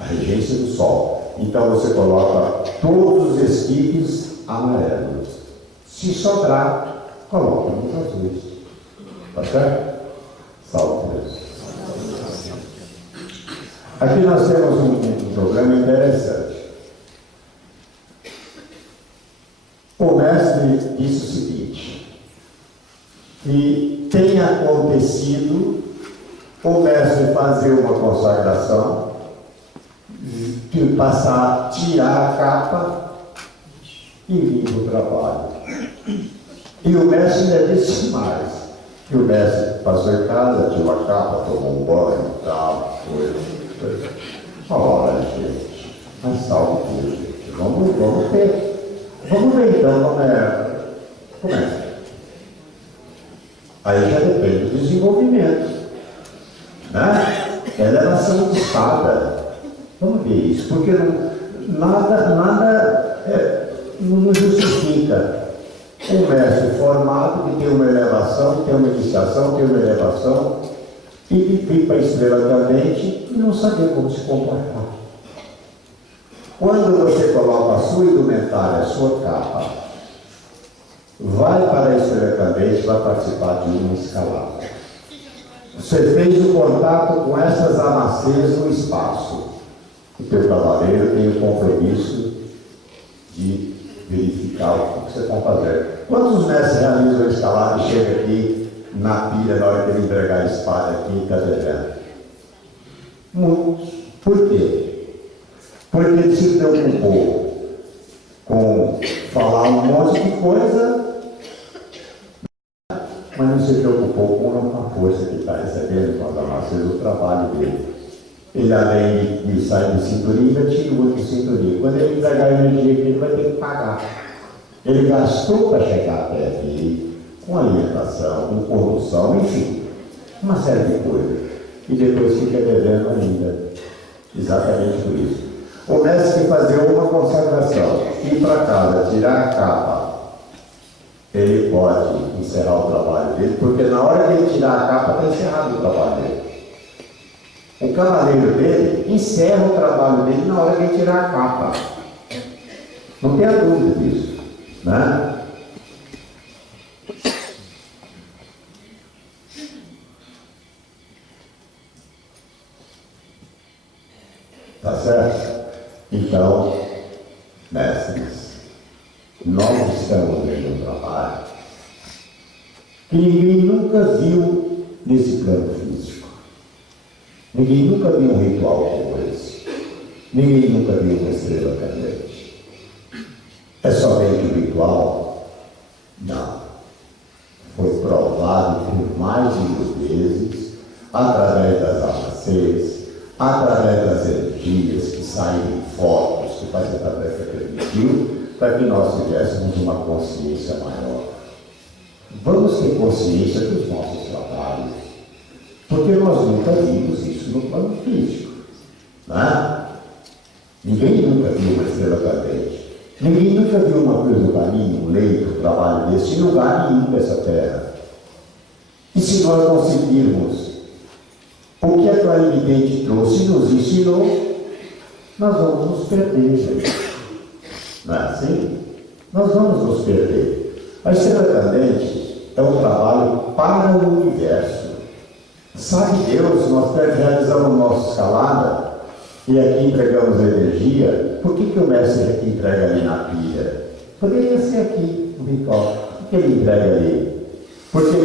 a regência do Sol, então você coloca todos os esquifes amarelos. Se sobrar, coloca nos azuis. Tá certo? Salve Deus. Aqui nós temos um problema interessante. O mestre disse o seguinte, que tem acontecido o mestre fazer uma consagração, passar, tirar a capa e vir para o trabalho. E o mestre ainda disse mais, que o mestre passou em casa, tirou a capa, tomou um banho e tal, coisa. Olha, gente, mas salve tudo, gente. Vamos ver então como é. Aí já depende do desenvolvimento, né? Elevação de espada. Vamos ver isso, porque nada não justifica um mestre formado que tem uma elevação, tem uma iniciação, tem uma elevação, e vir para a estrela da mente e não saber como se comportar. Quando você coloca a sua indumentária, a sua capa, vai para a estrela cadente, vai participar de uma escalada. Você fez o contato com essas amacês no espaço. O teu cavaleiro tem o compromisso de verificar o que você está fazendo. Quantos mestres realizam a escalada e chega aqui na pilha na hora que ele entregar a espada aqui e está devendo? Muitos. Por quê? Porque ele se preocupou com falar um monte de coisa, mas não se preocupou com a força que está recebendo quando amassou o trabalho dele. Ele, além de sair de cinturinha, tira o outro cinturinha. Quando ele entregar a energia que ele vai ter que pagar. Ele gastou para chegar até aqui, com alimentação, com condução, enfim, uma série de coisas. E depois fica devendo ainda. Exatamente por isso. O mestre que fazer uma consagração, ir para casa, tirar a capa, ele pode encerrar o trabalho dele, porque na hora que ele tirar a capa, está encerrado o trabalho dele. O cavaleiro dele encerra o trabalho dele na hora que ele tirar a capa. Não tenha dúvida disso, né? Tá certo? Então, mestres, nós estamos vendo um trabalho que ninguém nunca viu nesse plano físico. Ninguém nunca viu um ritual como esse. Ninguém nunca viu uma estrela cadente. É somente um ritual? Não. Foi provado por mais de 1000 vezes, através das amacês, através das energias que saem em focos, que faz a tarefa permitiu, para que nós tivéssemos uma consciência maior. Vamos ter consciência dos nossos trabalhos, porque nós nunca vimos isso no plano físico, né? Ninguém nunca viu uma estrela cadente. Ninguém nunca viu uma cruz do caminho, um leito, um trabalho desse, em lugar nenhum dessa terra. E se nós conseguirmos o que a clarividente trouxe e nos ensinou, nós vamos nos perder, gente. Não é assim? Nós vamos nos perder. A estrela cadente é um trabalho para o universo. Sabe Deus, nós realizamos nossa escalada e aqui entregamos a energia. Por que o mestre aqui entrega ali na pilha? Poderia ser aqui o ritual. Por que ele entrega ali? Porque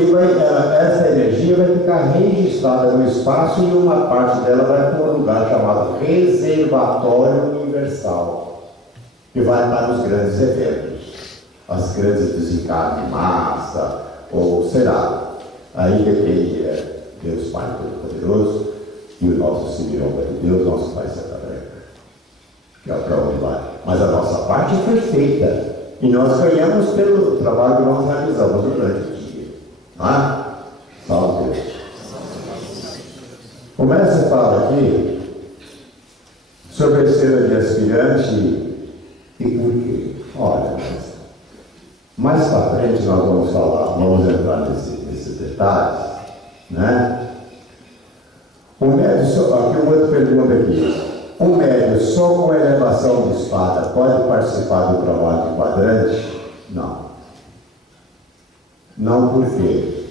essa energia vai ficar registrada no espaço e uma parte dela vai para um lugar chamado reservatório universal, que vai para os grandes eventos, as grandes desencarnes de massa, ou será. Aí depende Deus Pai Todo-Poderoso e o nosso Senhor de Deus, nosso Pai Santa Branca, que é para onde vai. Mas a nossa parte foi feita e nós ganhamos pelo trabalho que nós realizamos durante o dia. Ah, salve Deus. O mestre fala aqui sobre a estrela de aspirante e por quê? Olha, mais para frente nós vamos falar, vamos entrar nesses detalhes, né? O médio, aqui uma outra pergunta aqui. O médio só com elevação de espada pode participar do trabalho de quadrante? Não. Não por quê?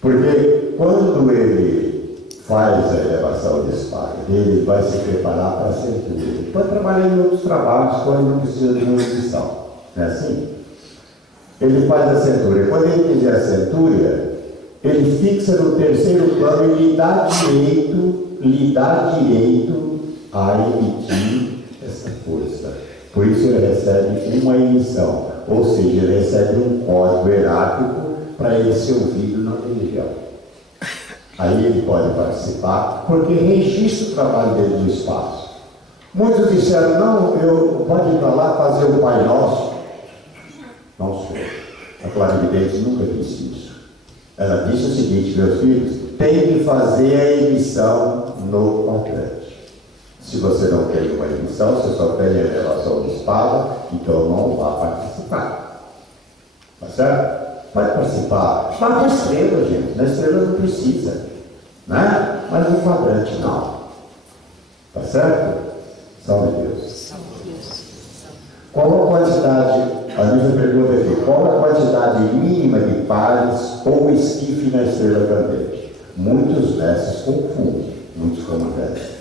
Porque quando ele faz a elevação de espada, ele vai se preparar para a centúria. Ele pode trabalhar em outros trabalhos quando não precisa de uma edição. Não é assim? Ele faz a centúria. Quando ele fizer a centúria, ele fixa no terceiro plano e lhe dá direito a emitir essa força. Por isso ele recebe uma emissão, ou seja, ele recebe um código hierárquico para ele ser ouvido na religião. Aí ele pode participar, porque registra o trabalho dele no espaço. Muitos disseram, não, eu pode ir para lá fazer o Pai Nosso. Não sou. A clarividente nunca disse isso. Ela disse o seguinte, meus filhos, tem que fazer a emissão no quadrante. Se você não tem uma emissão, você só tem a elevação de espada, então não vá participar. Tá certo? Pode participar. Vá para a estrela, gente. Na estrela não precisa. Né? Mas no quadrante não. Tá certo? Salve Deus. Qual a quantidade, a mesma pergunta aqui, qual a quantidade mínima de pares ou esquife na estrela candente? Muitos mestres confundem, muitos comandantes.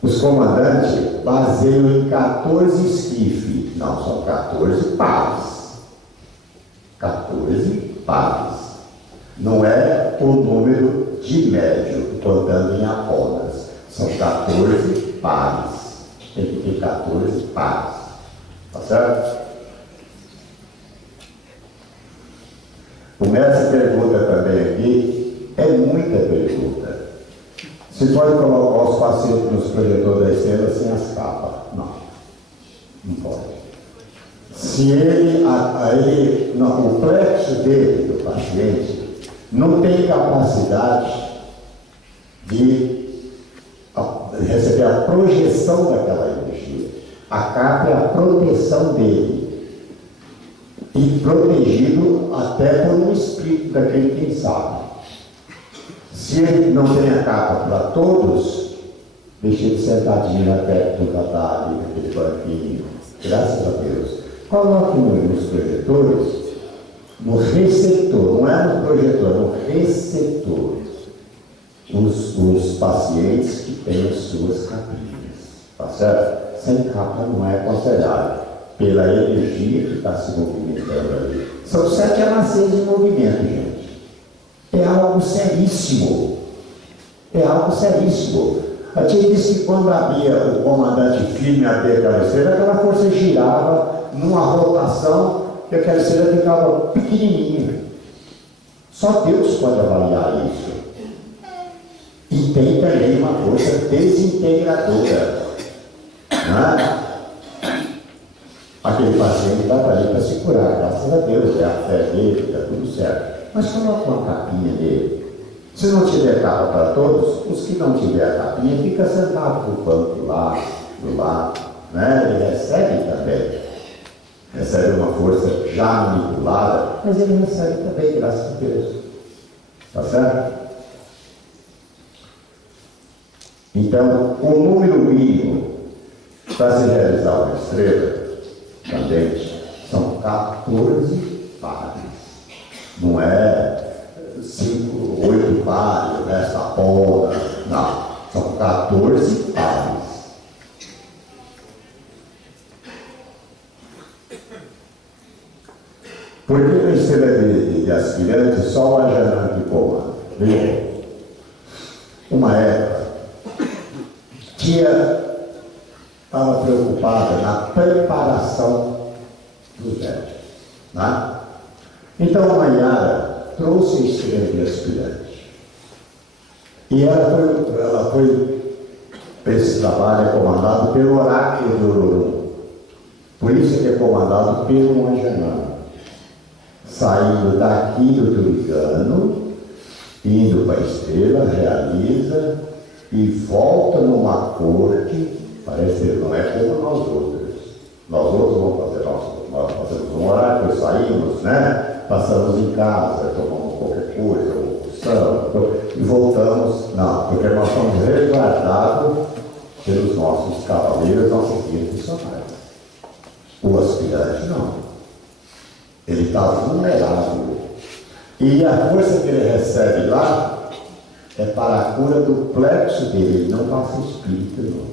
Os comandantes baseiam em 14 esquifes, não, são 14 pares. 14 pares. Não é o número de médio, contando em aponas. São 14 pares. Tem que ter 14 pares. Tá certo? O mestre pergunta também aqui, é muita pergunta. Você pode colocar os pacientes nos projetores da estrela sem as capas? Não. Não pode. Se o plexo dele, do paciente, não tem capacidade de receber a projeção daquela energia. A capa é a proteção dele. E protegido até por um espírito daquele quem sabe. Se ele não tem a capa para todos, deixa ele sentadinho na perto do cadáver, naquele banquinho. Graças a Deus. Coloque nos projetores, no receptor, não é no projetor, no receptor, os pacientes que têm as suas capinhas, tá certo? Sem capa não é aconselhável, pela energia que está se movimentando ali. São 7 anasseres em movimento, gente. É algo seríssimo. É algo seríssimo. A tia disse que quando abria o comandante firme abria aquela estrela, aquela força girava numa rotação e aquela estrela ficava pequenininha. Só Deus pode avaliar isso. E tem também uma força desintegradora. Né? Aquele paciente estava ali para se curar, graças a Deus, é a fé dele, está tudo certo. Mas coloca uma capinha dele. Se não tiver capa para todos, os que não tiver a capinha, fica sentado no banco lá, do lado. Né? Ele recebe também. Recebe uma força já manipulada, mas ele recebe também, graças a Deus. Tá certo? Então, o número mínimo para se realizar uma estrela candente são 14 pares. Não é 5, 8 pares, o resto da ponta. Não, são 14 pares. Por que na estrela de aspirante só o ajanante comanda? Veja, uma época, estava preocupada na preparação dos médicos. Né? Então a Maiara trouxe a estrela de aspirante. E ela foi, esse trabalho é comandado pelo oráculo do Olorum. Por isso que é comandado pelo Anjanã. Saindo daqui do Turicano, indo para a estrela, realiza e volta numa corte. Parece que não é como nós outros. Nós outros vamos fazer nós fazemos um horário, depois saímos, né? Passamos em casa, tomamos qualquer coisa, almoçamos, e voltamos. Não, porque nós somos resguardados pelos nossos cavaleiros, nossos guias missionários. O aspirante não. Ele está vulnerável. E a força que ele recebe lá é para a cura do plexo dele. Ele não passa espírito, não.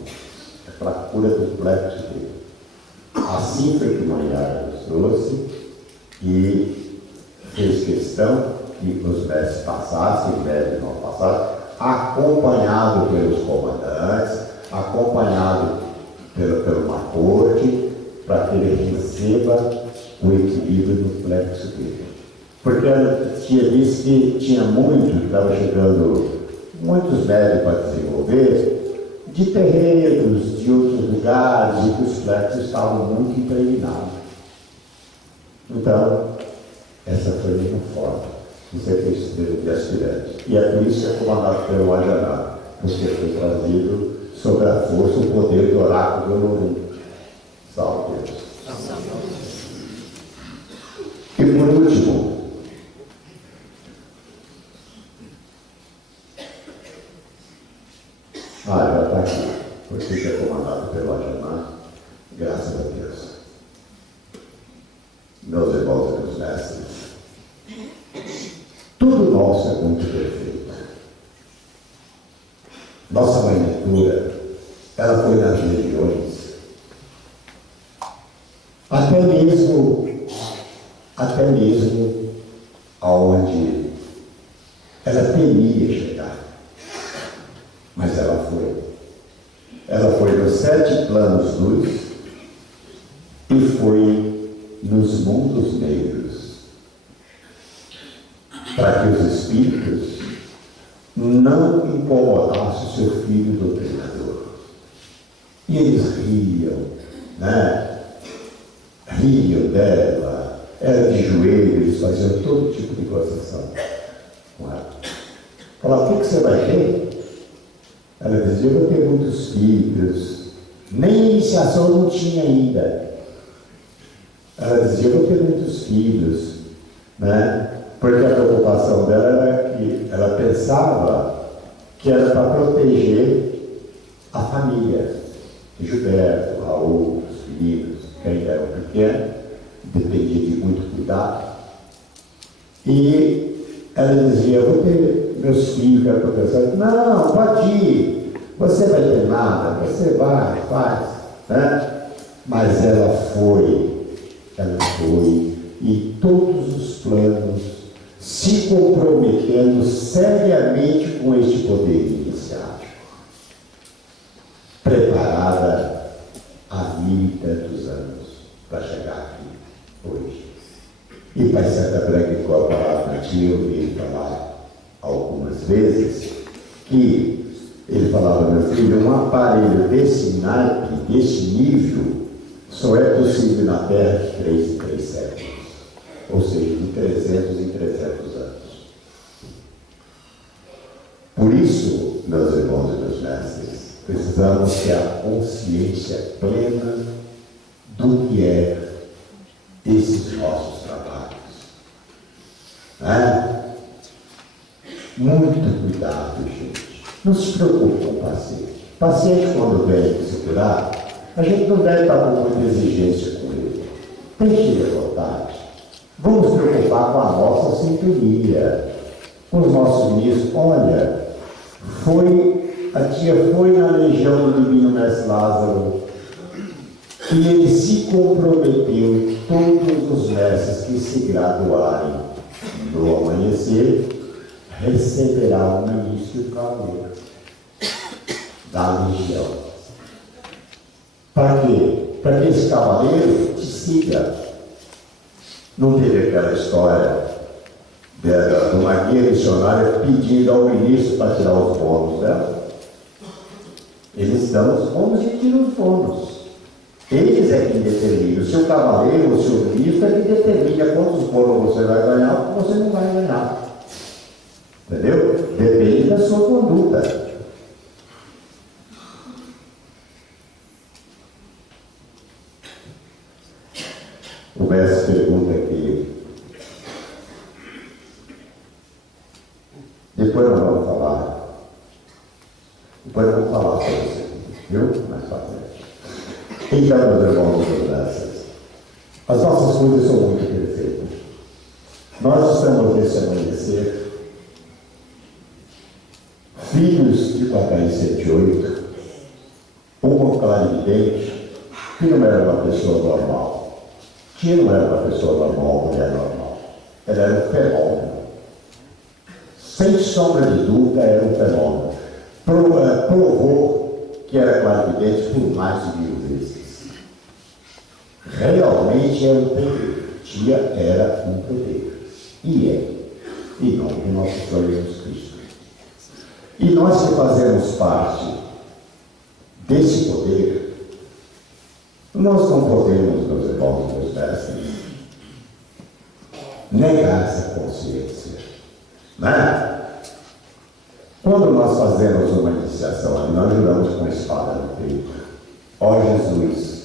É para a cura do plexo dele. Assim foi que Maiara nos trouxe e fez questão que os mestres passassem, os médicos não passassem, acompanhado pelos comandantes, acompanado por uma corte, para que ele receba o equilíbrio do plexo dele. Porque ela tinha visto que tinha muito, estava chegando muitos médicos para desenvolver, de terreiros, de outros lugares, e que os plexos estavam muito impregnados. Então, essa foi a minha forma de ser testemunho de aspirante. E é por isso que é comandado pelo Ajaná, porque foi trazido sobre a força, o poder do oráculo do Olorum. Salve Deus. E por último, já está aqui, porque é comandado pelo Ajaná, graças a Deus. meus irmãos e meus mestres, tudo nosso é muito perfeito. Nossa manhã, ela foi nas regiões, até mesmo aonde ela temia chegar, mas ela foi. Ela foi nos 7 planos luz e foi nos mundos negros, para que os espíritos não incomodassem o seu filho doutrinador. E eles riam, né? Riam dela, era de joelho, eles faziam todo tipo de gozação com ela. Falavam, o que você vai ter? Ela dizia, eu vou ter muitos filhos, nem iniciação não tinha ainda. Ela dizia, eu vou ter muitos filhos, né? Porque a preocupação dela era que ela pensava que era para proteger a família. Gilberto, Raul, os meninos, que ainda eram pequenos, dependia de muito cuidado. E ela dizia, eu vou ter meus filhos, quero proteger. Não, pode ir, você vai ter nada, você vai, faz. Né? Mas ela foi em todos os planos, se comprometendo seriamente com este poder iniciático, preparada há 1000 e tantos anos para chegar aqui hoje. E Pai Santa Branca, com a palavra aqui, eu ouvi ele falar algumas vezes que ele falava, meu filho, um aparelho desse naipe, desse nível, só é possível na Terra de 3 em 3 séculos, ou seja, de 300 em 300 anos. Por isso, meus irmãos e meus mestres, precisamos ter a consciência plena do que é esses nossos trabalhos. Né? Muito cuidado, gente. Não se preocupe com o paciente. O paciente, quando vem se curar, a gente não deve estar com muita exigência com ele. Deixe ele à vontade. Vamos nos preocupar com a nossa sintonia, com os nossos ministros. Olha, a tia foi na legião do Divino Mestre Lázaro e ele se comprometeu, todos os mestres que se graduarem no amanhecer receberá o ministro e o cavaleiro da legião. Para quê? Para que esse cavaleiro te siga. Não teve aquela história de uma guia missionária pedindo ao ministro para tirar os bônus dela? Eles dão os bônus e tiram os bônus. Eles é quem determina. O seu cavaleiro, o seu ministro é quem determina quantos bônus você vai ganhar ou você não vai ganhar. Entendeu? Depende da sua conduta. O mestre pergunta aqui. Depois nós vamos falar. Depois nós vamos falar sobre isso, viu? Mais pra frente. Então, meus irmãos e meus mestres, as nossas coisas são muito perfeitas. Nós estamos nesse amanhecer, filhos de Papai 108, uma clarividente, que não era uma pessoa normal. Tia não era uma pessoa normal, uma mulher normal. Ela era um fenômeno. Sem sombra de dúvida, era um fenômeno. Provou que era clarividente por mais de 1000 vezes. Realmente era um poder. Tia era um poder. E é. Em nome de nosso Senhor Jesus Cristo. E nós que fazemos parte desse poder, nós não podemos, meus irmãos e meus mestres, negar essa consciência. Né? Quando nós fazemos uma iniciação, nós juramos com a espada no peito. Ó Jesus,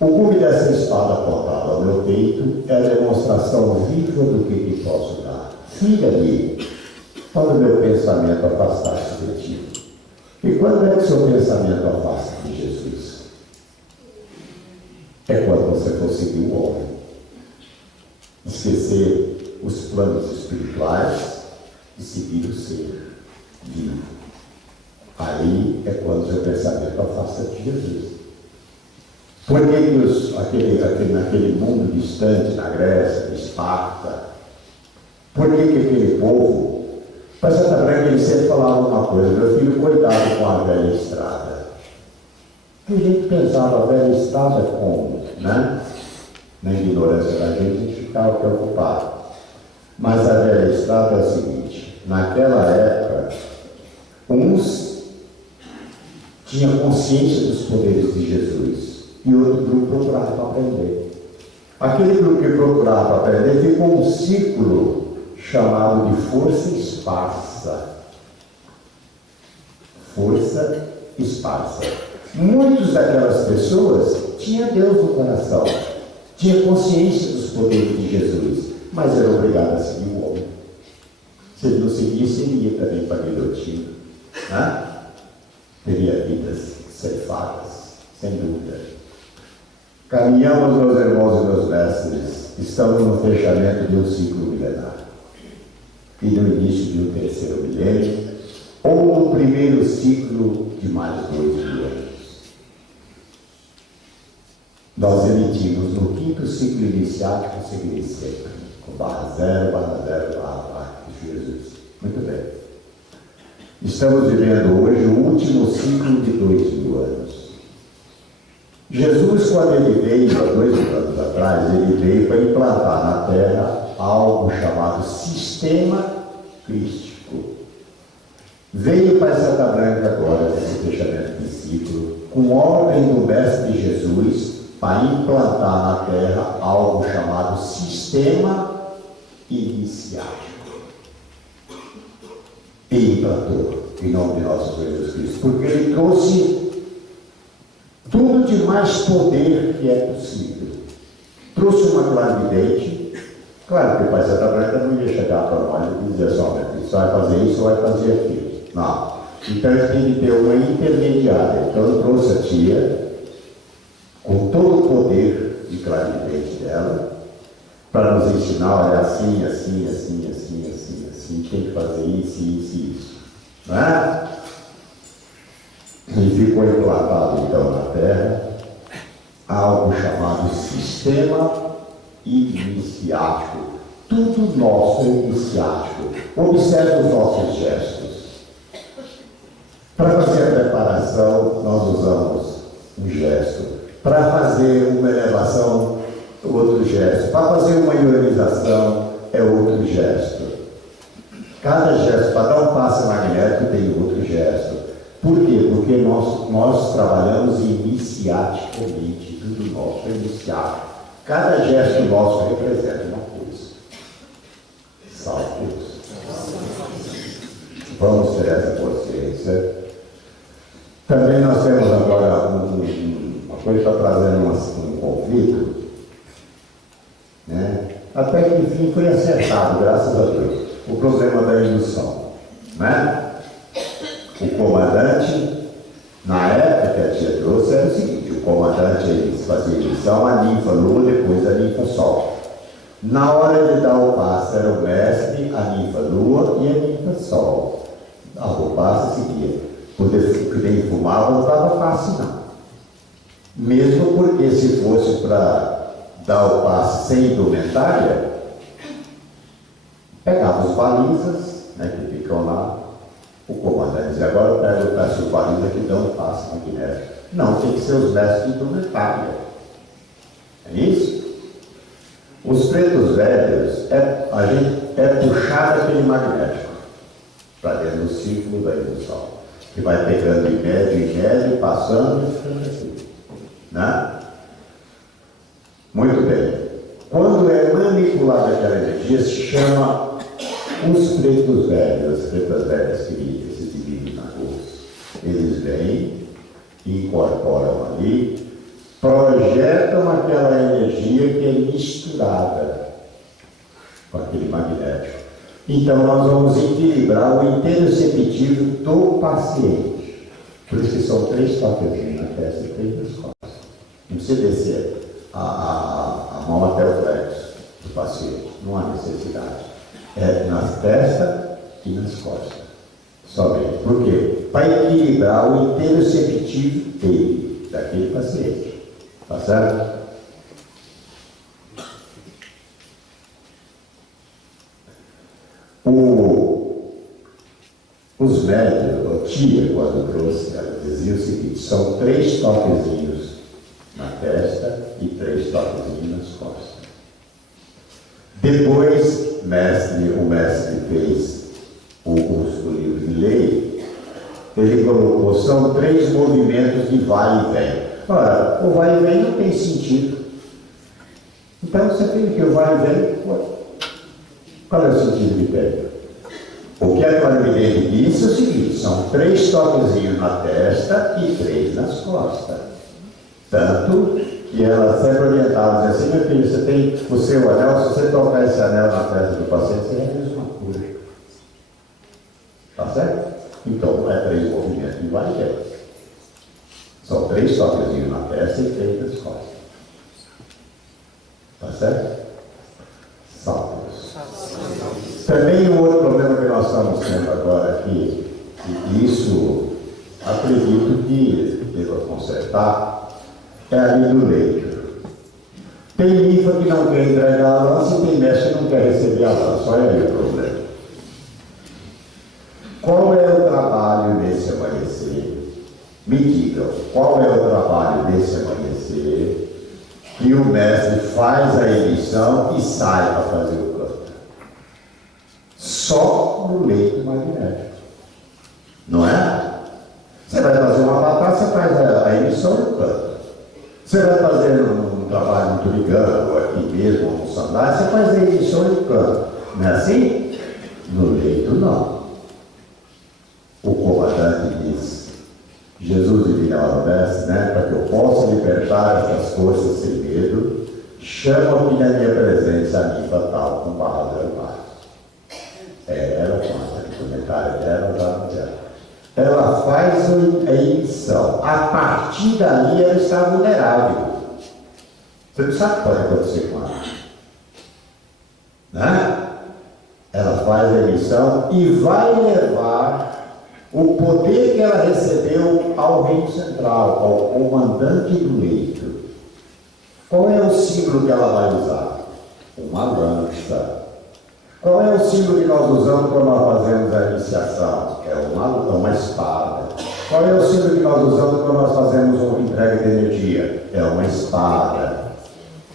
o cume dessa espada apontada ao meu peito é a demonstração viva do que te posso dar. Filha-me, quando meu pensamento afastar-se de ti. E quando é que seu pensamento afasta de Jesus? É quando você conseguiu o homem. esquecer os planos espirituais e seguir o ser vivo. Aí é quando o seu pensamento afasta de Jesus. Por que naquele mundo distante, na Grécia, na Esparta, por que aquele povo, para Santa Branca, ele sempre falava uma coisa: meu filho, cuidado com a velha estrada. Que a gente pensava, a velha estrada como, né? Na ignorância da gente, a gente ficava preocupado. Mas a velha estrada é o seguinte: naquela época, uns tinham consciência dos poderes de Jesus e outro grupo procurava para aprender. Aquele grupo que procurava para aprender ficou um ciclo chamado de força esparsa. Força esparsa. Muitas daquelas pessoas tinham Deus no coração, tinham consciência dos poderes de Jesus, mas eram obrigados a seguir o homem. Se ele não seguisse, ele ia também para a guilhotina, né? Teria vidas ceifadas, sem dúvida. Caminhamos, meus irmãos e meus mestres, estamos no fechamento de um ciclo milenar e no início de um terceiro milênio, ou no primeiro ciclo de mais 2.000 anos. Nós emitimos no quinto ciclo iniciático o seguinte sempre, com barra 0, de Jesus. Muito bem. Estamos vivendo hoje o último ciclo de 2.000 anos. Jesus, quando ele veio, há 2.000 anos atrás, ele veio para implantar na Terra algo chamado sistema crístico. Veio para Santa Branca agora, nesse fechamento de ciclo, com ordem do Mestre Jesus, para implantar na Terra algo chamado sistema iniciático. E implantou, em nome de nosso Senhor Jesus Cristo, porque ele trouxe tudo de mais poder que é possível. Trouxe uma clarividente. Claro que o Pai Santa Branca não ia chegar para nós e dizer só, você vai fazer isso ou vai fazer aquilo. Não. Então ele tem que ter uma intermediária. Então ele trouxe a tia, com todo o poder de clarividente dela, para nos ensinar, olha, assim, tem que fazer isso. Não é? E ficou implantado então na Terra algo chamado sistema iniciático. Tudo nosso é iniciático. Observe os nossos gestos. Para fazer a preparação, nós usamos um gesto. Para fazer uma elevação, outro gesto. Para fazer uma ionização, é outro gesto. Cada gesto, para dar um passe magnético, tem outro gesto. Por quê? Porque nós trabalhamos iniciaticamente, tudo nosso é iniciático. Cada gesto nosso representa uma coisa. Salve Deus. Vamos ter essa consciência. Também nós temos agora uma coisa que está trazendo um conflito, né? Até que enfim foi acertado, graças a Deus, o problema da indução, né? O comandante, na época que a tia trouxe, era o seguinte: o comandante fazia indução, a ninfa lua, depois a ninfa sol. Na hora de dar o passe era o mestre, a ninfa lua e a ninfa sol. Dava o passe e seguia. Porque nem fumava, não estava fácil não. Mesmo porque se fosse para dar o passe sem indumentária, pegava os balizas, né, que ficam lá. O comandante dizia: agora pega os balizas que dão o passe magnético. Não, tem que ser os mestres de indumentária. É isso? Os pretos velhos, a gente é puxado aquele magnético para dentro do círculo da indução, que vai pegando em médio, passando e ficando assim. Né? Muito bem. Quando é manipulada aquela energia, se chama os pretos velhos, as pretas velhas que se dividem na luz. Eles vêm, incorporam ali, projetam aquela energia que é misturada com aquele magnético. Então nós vamos equilibrar o interoceptivo do paciente. Por isso que são 3 papelzinhos na testa e 3 nas costas. Não precisa descer a mão até o flexo do paciente. não há necessidade. É na testa e nas costas. Somente. Por quê? Para equilibrar o interoceptivo dele, daquele paciente. Tá certo? Os médicos, a tia, quando trouxe, ela dizia o seguinte: são 3 toquezinhos na testa e 3 toquezinhos nas costas. Depois, o mestre fez o livro de lei, ele colocou, são 3 movimentos de vai e vem. Ora, o vai e vem não tem sentido. Então, você tem que o vai e vem, qual é o sentido de pé? O que a clarividente disse é o seguinte: são 3 toquezinhos na testa e 3 nas costas. Tanto que ela sempre orientava, dizia assim: meu filho, você tem o seu anel, se você tocar esse anel na testa do paciente, você realiza uma cura. Tá certo? Então, é 3 movimentos de vai e vem. São 3 toquezinhos na testa e 3 nas costas. Tá certo? Salve. Também um outro problema que nós estamos tendo agora aqui, e isso acredito que deva consertar, é a lei do leito. Tem linfa que não quer entregar a lança e tem mestre que não quer receber a lança. Olha aí o problema. Qual é o trabalho desse amanhecer? Me digam, qual é o trabalho desse amanhecer que o mestre faz a emissão e sai para fazer o canto? Só no leito magnético. Não é? Você vai fazer uma batata, você faz a emissão e o canto. Você vai fazer um trabalho muito ligando, ou aqui mesmo, ou no sandário, você faz a emissão e o canto. Não é assim? No leito, não. O comandante diz: Jesus divino ao mestre, para que eu possa libertar essas forças sem medo, chama aqui na minha presença a ninfa tal com barras verbais. Ela conta, o comentário dela, já dela. Ela faz a emissão. A partir dali ela está vulnerável. Você não sabe o que pode acontecer com ela. Né? Ela faz a emissão e vai levar o poder que ela recebeu ao reino central, ao comandante do leito. Qual é o símbolo que ela vai usar? Uma lança. Qual é o símbolo que nós usamos quando nós fazemos a iniciação? É uma espada. Qual é o símbolo que nós usamos quando nós fazemos uma entrega de energia? É uma espada.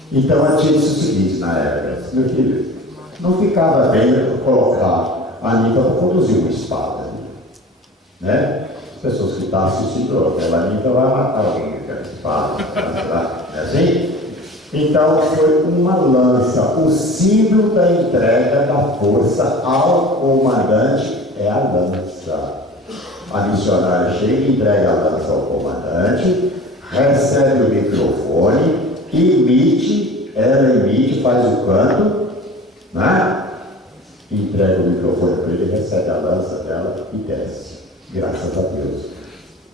Então a tia disse o seguinte na época: meu filho, não ficava bem colocar a ninfa para conduzir uma espada. Né? As pessoas que estão assistindo, aquela ninfa vai matar alguém com aquela espada. Não é assim? Então foi uma lança. O símbolo da entrega da força ao comandante é a lança. A missionária chega, entrega a lança ao comandante, recebe o microfone, ela emite, faz o canto, né? Entrega o microfone para ele, recebe a lança dela e desce. Graças a Deus.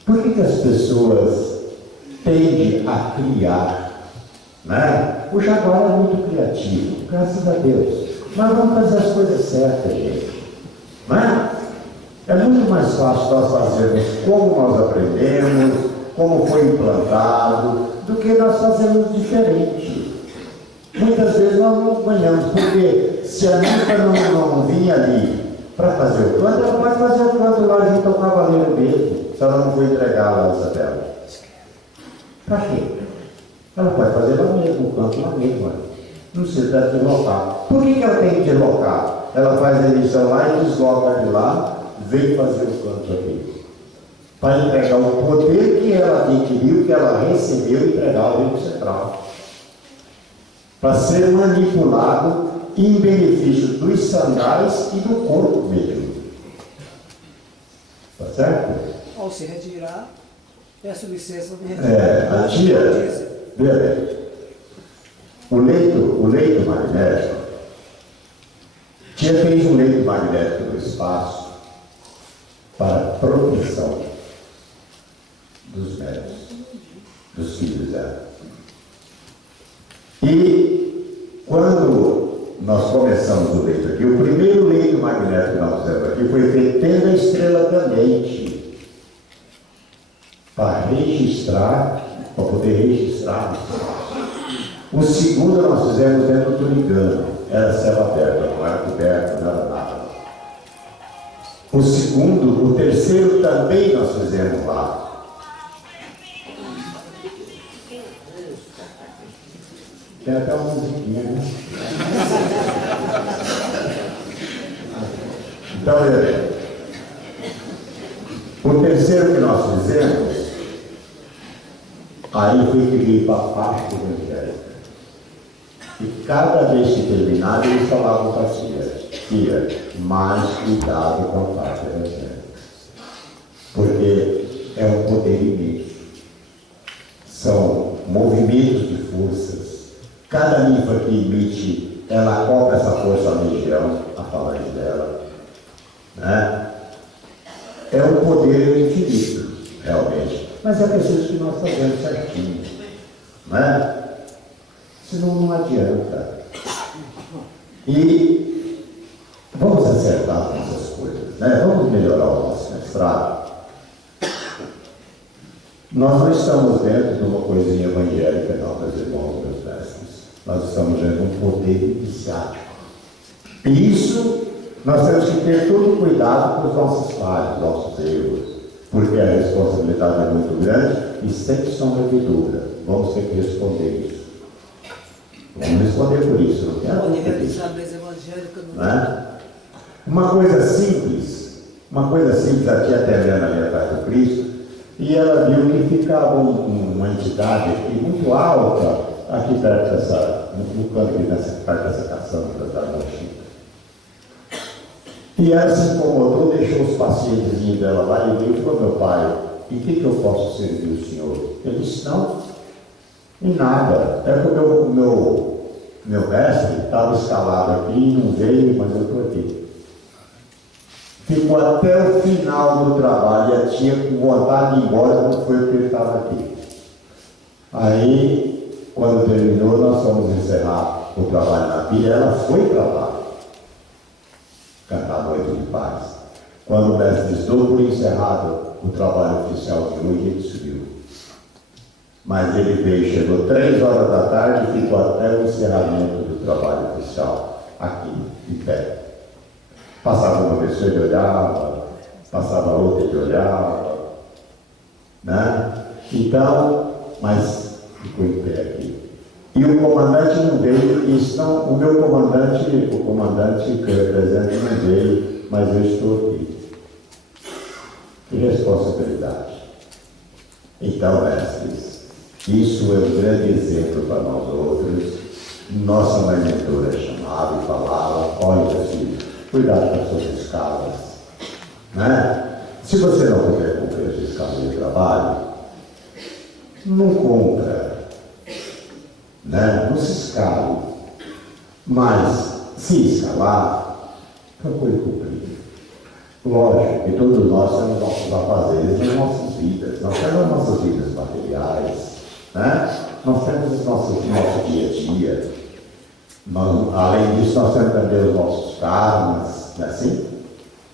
Por que as pessoas tendem a criar? Né? O Jaguar é muito criativo, graças a Deus. Mas vamos fazer as coisas certas, gente. Né? É muito mais fácil nós fazermos como nós aprendemos, como foi implantado, do que nós fazermos diferente. Muitas vezes nós não ganhamos, porque se a ninfa não vinha ali para fazer o canto, ela pode fazer o canto lá junto ao cavaleiro mesmo, se ela não for entregar a lança dela. Para quê? Ela pode fazer lá mesmo, o canto lá mesmo. Não precisa deslocar. Por que ela tem que deslocar? Ela faz a emissão lá e desloca de lá, vem fazer o canto aqui. Para entregar o poder que ela adquiriu, que ela recebeu, e entregar ao reino central. Para ser manipulado em benefício dos sangais e do corpo mesmo. Tá certo? Ao se retirar, peço licença de retirar. A tia, veja, o leito magnético, tia fez um leito magnético no espaço para proteção dos médicos, dos filhos dela. E quando nós começamos o leito aqui. O primeiro leito magnético que nós fizemos aqui foi feito tendo a estrela cadente, para registrar, para poder registrar. O segundo nós fizemos dentro do Turigano, era céu aberto, não era coberto, não era nada. O terceiro também nós fizemos lá. Tem até uma musiquinha, né? Então, olha bem. O terceiro que nós fizemos, aí foi que veio para a parte evangélica. E cada vez que terminava, eles falavam para a tia, mais cuidado com a parte evangélica. Porque é um poder imenso. São movimentos de forças. Cada ninfa que emite, ela cobra essa força à legião, a falange dela. Né? É um poder infinito, realmente. Mas é preciso que nós fazemos certinho. Né? Senão não adianta. E vamos acertar com essas coisas. Né? Vamos melhorar o nosso mestrado. Nós não estamos dentro de uma coisinha evangélica, não, meus irmãos, meus mestres. Nós estamos dentro de um poder iniciático. E isso, nós temos que ter todo cuidado com os nossos falhos, nossos erros, porque a responsabilidade é muito grande e sem sombra de dúvida, vamos ter que responder isso. Vamos responder por isso, não tem nada a ver com isso. Né? Uma coisa simples, a tia Helena ali atrás do Cristo, e ela viu que ficava uma entidade aqui muito alta, aqui perto no canto perto dessa caçamba da Mochita. E ela se incomodou, deixou os pacientes dela lá e veio e falou: meu pai, em que eu posso servir o senhor? Ele disse: não, em nada. É porque o meu mestre estava escalado aqui e não veio, mas eu estou aqui. Ficou até o final do trabalho e a tia com vontade de ir embora, não foi porque ele estava aqui. Aí, quando terminou, nós fomos encerrar o trabalho na pia, ela foi para lá cantar a noite de paz. Quando o mestre disse: dou por encerrado o trabalho oficial de hoje, ele subiu. Mas ele veio, chegou 3 horas da tarde e ficou até o encerramento do trabalho oficial, aqui, em pé. Passava uma pessoa e ele olhava, passava outra e ele olhava, né? Então, mas ficou em pé aqui. E o comandante não veio, o meu comandante, o comandante que representa não veio, mas eu estou aqui. Que responsabilidade. Então, mestres, isso é um grande exemplo para nós outros. Nossa mãe mentora chamava e falava: olha, filho, cuidado com as suas escalas. Né? Se você não puder cumprir as escalas de trabalho, não compra. Né? Não se escale. Mas, se escalar, procure cumprir. Lógico que todos nós temos nossos afazeres nas nossas vidas. Nós temos as nossas vidas materiais. Né? Nós temos o nosso dia a dia. Além disso, nós temos também os nossos karmas, não é assim?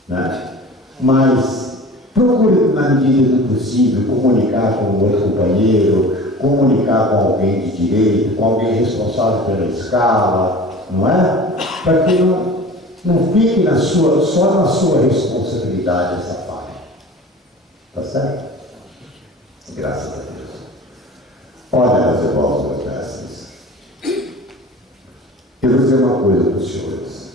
Né? Mas procure, na medida do possível, comunicar com o outro companheiro, comunicar com alguém de direito, com alguém responsável pela escala, não é? Para que não fique só na sua responsabilidade essa falha. Tá certo? Graças a Deus. Olha, meus irmãos, meus mestres, eu vou dizer uma coisa para os senhores.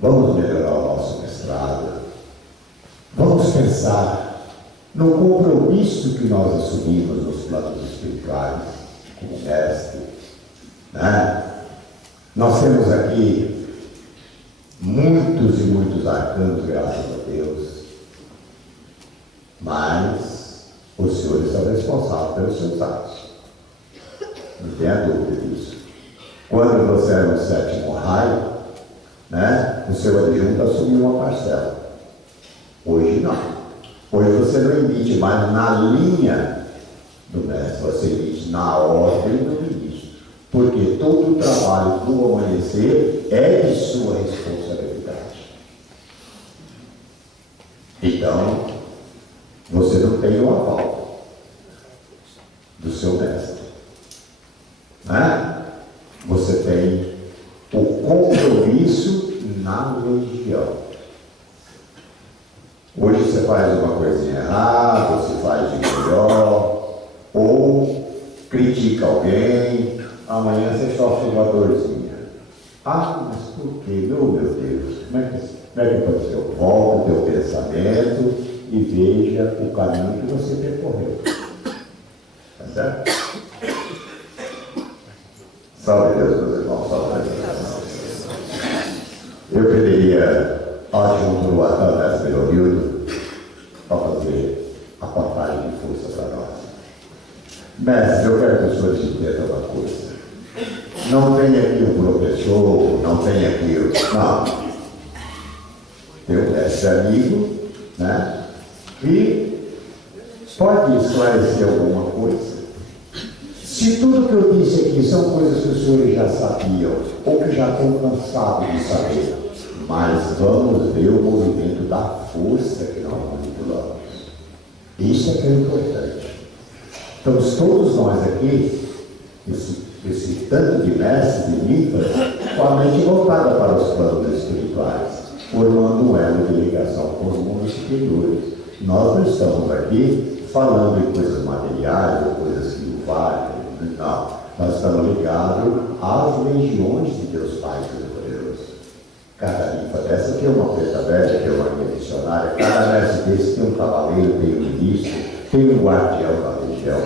Vamos melhorar o nosso mestrado. Vamos pensar no compromisso que nós assumimos nos planos espirituais, como mestre. Né? Nós temos aqui muitos e muitos arcanos, graças a Deus. Mas os senhores são responsáveis pelos seus atos. Não tenha dúvida disso. Quando você era no 7º raio, né, o seu adjunto assumiu uma parcela. Hoje não. Hoje você não emite mais na linha do mestre, você emite na ordem do ministro. porque todo o trabalho do amanhecer é de sua responsabilidade. Então, você não tem o aval do seu mestre, né? Você tem o compromisso na legião. Hoje você faz uma coisinha errada, você faz de melhor, ou critica alguém, amanhã você sofre uma dorzinha. Ah, mas por quê? Meu Deus, como é que aconteceu? Volta o teu pensamento e veja o caminho que você percorreu. Tá certo? Salve Deus, meus irmãos, salve Deus. Eu pediria adjunto do Atan Melhorildo para fazer a passagem de força para nós. Mestre, eu quero que o senhor te entenda uma coisa. Não tem aqui o professor, não tem aqui o... Não. Tem um mestre amigo, né? E pode esclarecer alguma coisa. Se tudo que eu disse aqui são coisas que os senhores já sabiam, ou que já estão cansados de saber, mas vamos ver o movimento da força que nós manipulamos. Isso é que é importante. Então, todos nós aqui, esse tanto de mestres e mitas, com a mente voltada para os planos espirituais, formando um elo de ligação com os mundos superiores. Nós não estamos aqui falando em coisas materiais ou coisas que o valem. Não, nós estamos ligados às legiões de Deus Pai Todo-Poderoso. Cada linfa dessa tem uma preta velha, tem uma linha missionária, cada mestre desse tem um cavaleiro, tem um ministro, tem um guardião da legião.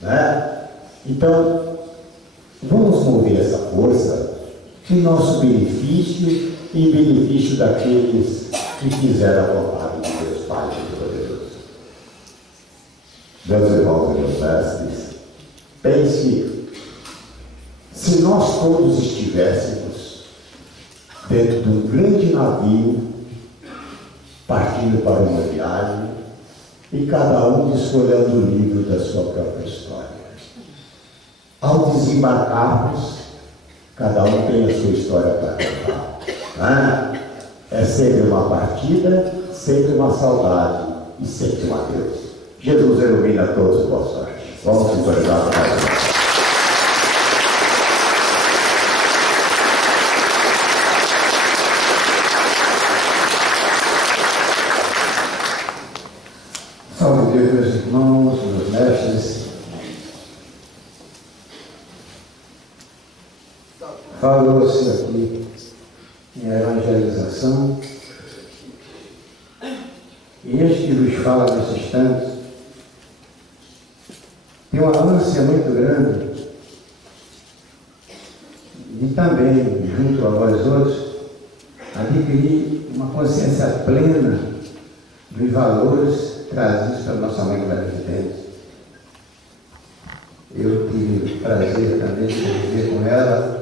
Né? Então, vamos mover essa força em nosso benefício e em benefício daqueles que fizeram a vontade de Deus Pai Todo-Poderoso. Meus irmãos e meus mestres, pense, se nós todos estivéssemos dentro de um grande navio, partindo para uma viagem, e cada um desfolhando o livro da sua própria história. Ao desembarcarmos, cada um tem a sua história para contar. Né? É sempre uma partida, sempre uma saudade e sempre um adeus. Jesus ilumina todos, boa sorte. Vamos sintonizar a palavra. Salve Deus, meus irmãos, meus mestres. Falou-se aqui em evangelização, e este que vos fala nesse instante tem uma ânsia muito grande e também, junto a vós outros, adquirir uma consciência plena dos valores trazidos pela nossa mãe da Vidente. Eu tive o prazer também de conviver com ela,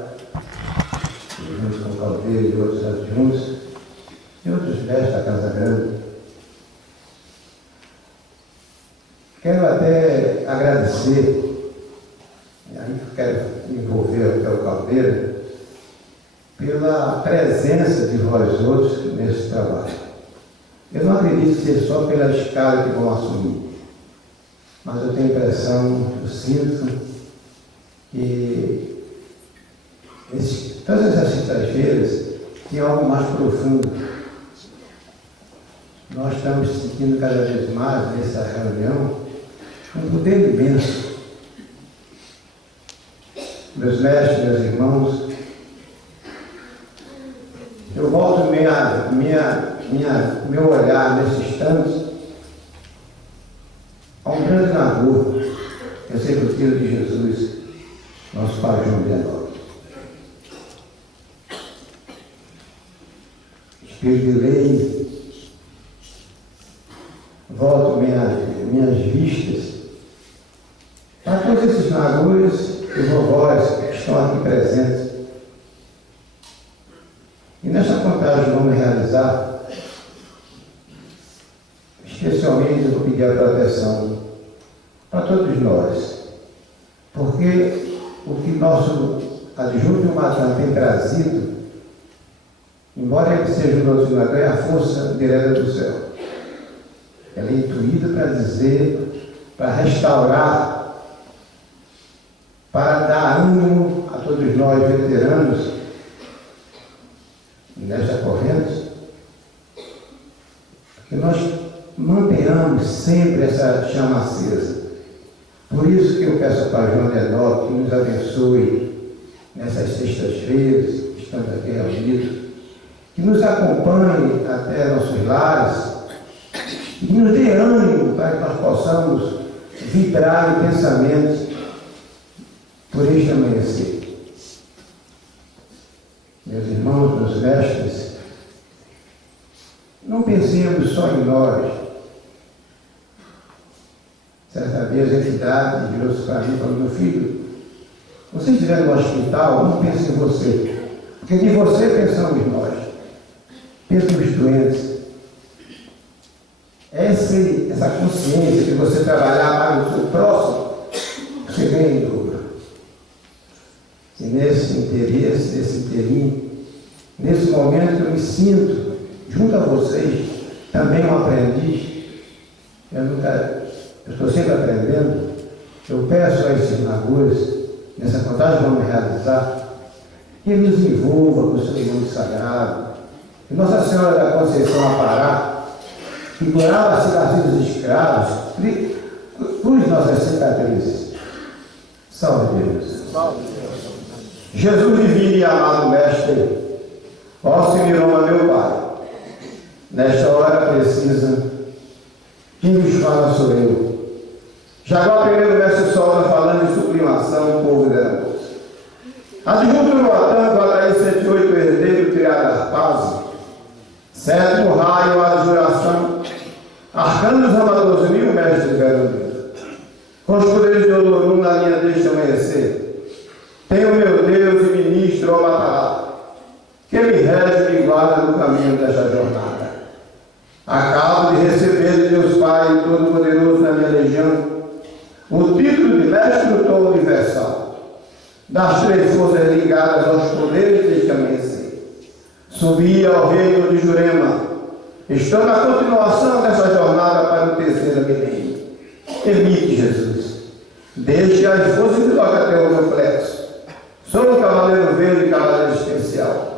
junto com o Caldeiro e outros adjuntos, e outros mestres da Casa Grande. Quero até agradecer, aí quero envolver até o Caldeiro, pela presença de vós outros nesse trabalho. Eu não acredito que seja só pela escala que vão assumir, mas eu tenho a impressão, eu sinto que todas essas sextas-feiras tem algo mais profundo. Nós estamos sentindo cada vez mais nessa reunião um poder imenso. Meus mestres, meus irmãos, eu volto meu olhar nesse instante a um grande narrador, que é sempre o Filho de Jesus, nosso Pai João Vianópolis. Espírito de lei, volto minhas vistas para todos esses narradores e vovós que estão aqui presentes. E nessa contagem vamos realizar, especialmente eu vou pedir a proteção para todos nós, porque o que nosso adjunto Matan tem trazido, embora ele seja um doutrinador, é a força direta do céu. Ela é intuída para dizer, para restaurar, para dar ânimo a todos nós veteranos nesta corrente, que nós mantenhamos sempre essa chama acesa. Por isso que eu peço ao Pai João Denó que nos abençoe nessas sextas-feiras, que estamos aqui reunidos, que nos acompanhe até nossos lares e que nos dê ânimo para que nós possamos vibrar intensamente por este amanhecer. Meus irmãos, meus mestres, não pensemos só em nós. Certa vez a entidade virou-se para mim e falou: meu filho, você estiver no hospital, não pense em você, porque de você pensamos nós. Pense nos doentes. Essa consciência de você trabalhar para o seu próximo, você ganha em dobro. E nesse interesse, nesse inteirinho, nesse momento eu me sinto, junto a vocês, também um aprendiz. Eu estou sempre aprendendo. Eu peço a esses magos, nessa contagem que vamos realizar, que ele nos envolva com o seu nome sagrado. Que Nossa Senhora da Conceição Apará, que curava as cicatrizes dos escravos, cure nossas cicatrizes. Salve Deus. Salve Deus. Jesus divino e amado Mestre, ó Simiroma, meu Pai, nesta hora precisa, quem nos fala sou eu. Jaguar primeiro mestre Solta falando de sublimação, povo da moça. Adjunto no Matan, Guadaí 78, herdeiro, criado da paz. Sétimo raio, adjuração. Arcanos amadores, mil mestres garantidos. Com os poderes de Olorum na linha deste amanhecer. Tenho meu Deus e ministro ao Batalá, que me rege e me guarda no caminho desta jornada. Acabo de receber de Deus Pai Todo-Poderoso na minha legião o título de Mestre do Tom Universal, das três forças ligadas aos poderes deste amanhecer. Subi ao reino de Jurema. Estou na continuação dessa jornada para o terceiro milênio. Permite, Jesus. Deixe as forças que toca até o meu plexo. Sou um cavaleiro verde e cavaleiro especial.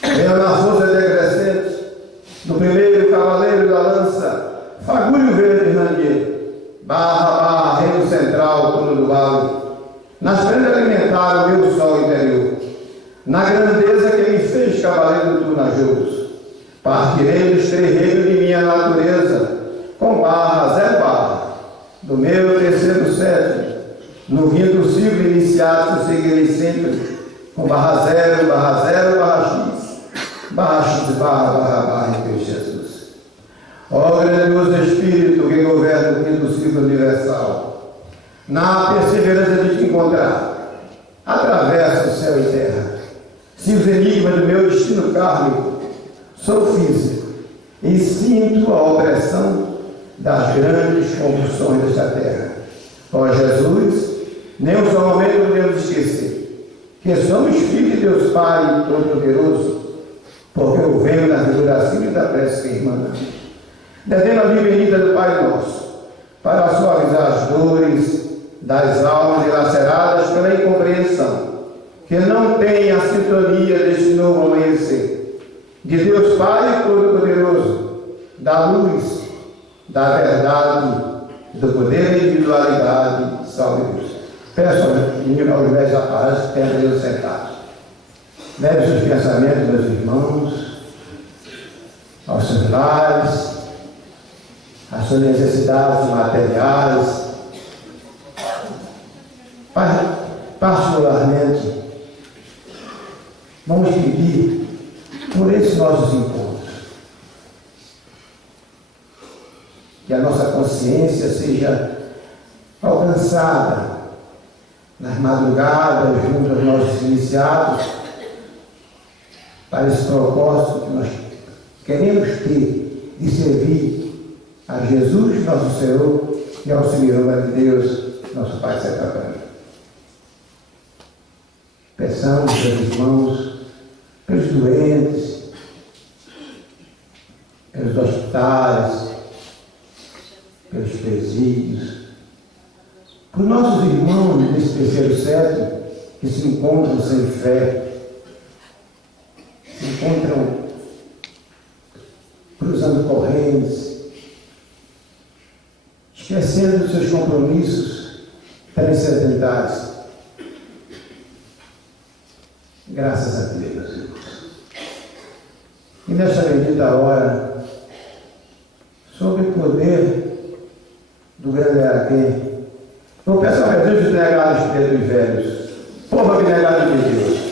Venho na força decrescente do primeiro cavaleiro da lança, Fagulho Verde Randier, barra, reino central, turno do vale, nas prendas alimentaram o meu sol interior, na grandeza que me fez cavaleiro turnajoso. Partirei dos terreiros de minha natureza, com barra, zero barra, do meu terceiro sétimo, no quinto ciclo iniciado, seguirei sempre com barra zero, barra x, barra em Cristo Jesus. Ó grandioso Espírito que governa o quinto ciclo universal, na perseverança de te encontrar, atravessa o céu e terra. Se os enigmas do meu destino kármico, sou físico e sinto a opressão das grandes convulsões desta terra. Ó Jesus, nem um só momento podemos esquecer que somos filhos de Deus Pai Todo-Poderoso, porque eu venho na figura simples da prece que irmã, devendo a bendita do Pai Nosso, para suavizar as dores das almas dilaceradas pela incompreensão, que não tem a sintonia deste novo amanhecer, de Deus Pai Todo-Poderoso, da luz, da verdade, do poder da individualidade. Salve Deus. Peço aos médicos aparatos que tenham Deus sentados. Leve seus pensamentos, meus irmãos, aos seus lares, às suas necessidades materiais. Particularmente, vamos pedir por esses nossos encontros, que a nossa consciência seja alcançada nas madrugadas, junto aos nossos iniciados, para esse propósito que nós queremos ter de servir a Jesus, nosso Senhor, e ao Senhor de Deus, nosso Pai Sacramento. intercessão dos irmãos, pelos doentes, pelos hospitais, pelos presídios, por nossos irmãos desse terceiro século que se encontram sem fé, se encontram cruzando correntes, esquecendo dos seus compromissos transcendentais. Graças a Deus, meus irmãos. E nesta bendita hora, sob o poder do grande Araquém, eu peço a Jesus de negar os pretos velhos, povo abnegado de Deus.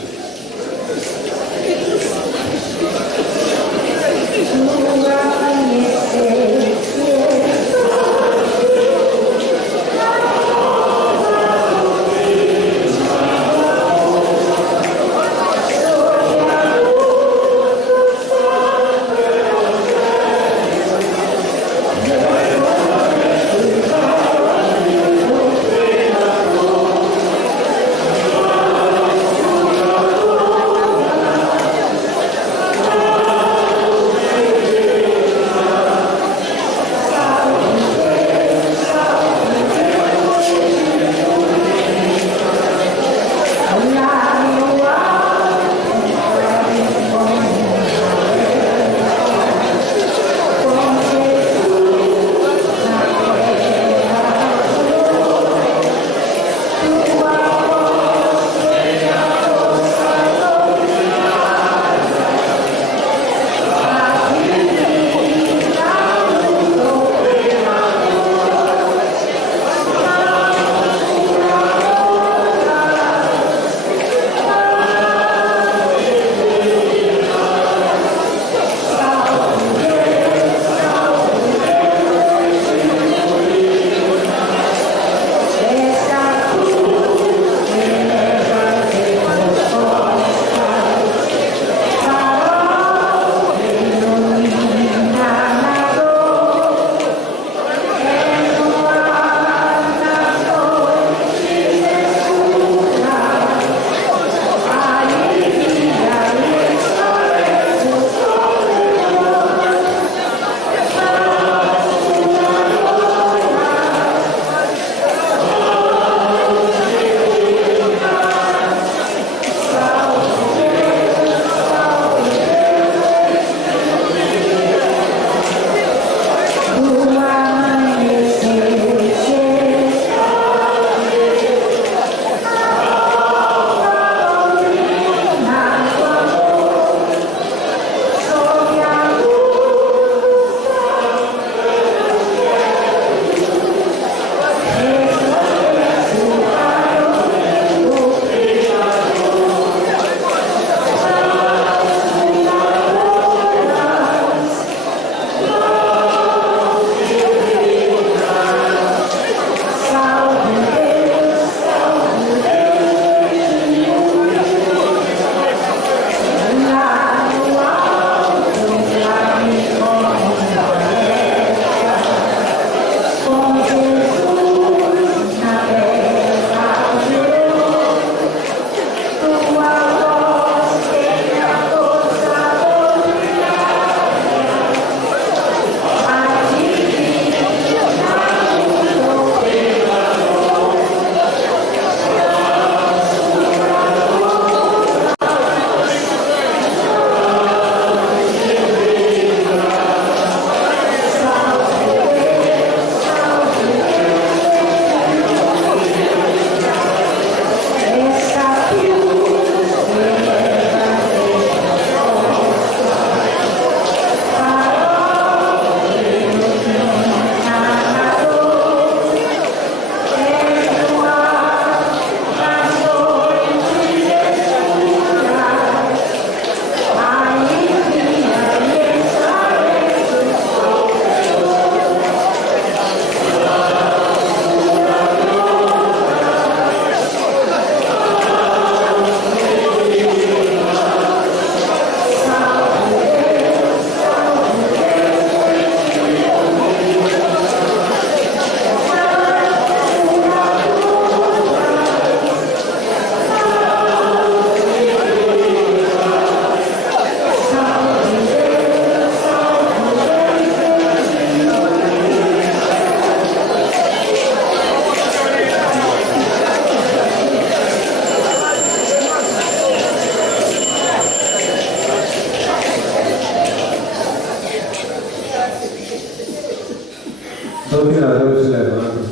doutrinadores se levantam.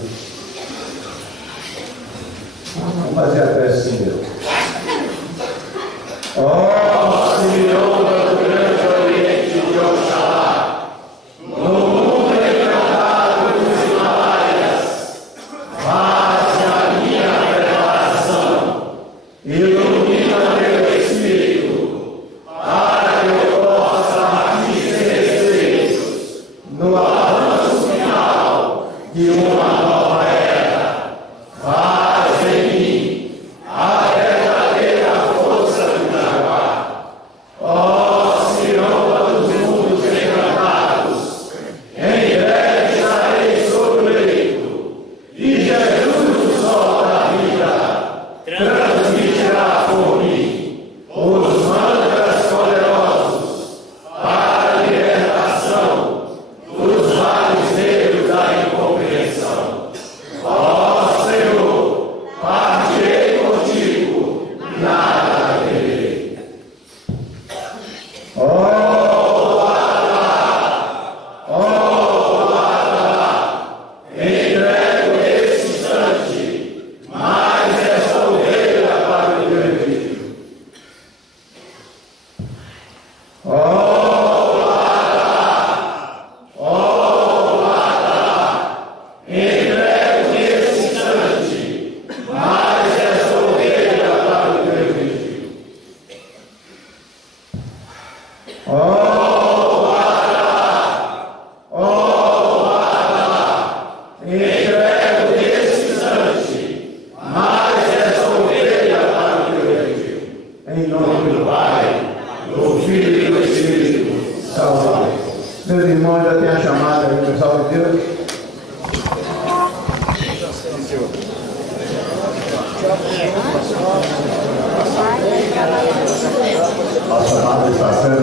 Vamos fazer a prece assim, Deus. Ó Senhor do grande Oriente de Oxalá, no mundo encantado dos Himalaias, faze a minha preparação, ilumina meu espírito, para que eu possa aqui ser receios no avanço final de uma nova era. Faz em mim a verdadeira força do Jaguar. Ó Senhor dos mundos encantados, em breve estarei sobre o leito, e Jesus, o sol da vida, transmitirá por mim os mantras poderosos para a libertação dos vales negros da incompreensão. Ó Senhor, partirei contigo, nada temerei. Ó Adá, entrego nesse instante mais esta ovelha para o teu envio. Entrego nesse instante mais esta ovelha para o teu envio. Entrego nesse instante mais esta ovelha para o teu envio. Em nome do Pai, do Filho e do Espírito Santo. Meus irmãos, já tem a chamada aí, pessoal de Deus. A chamada está sendo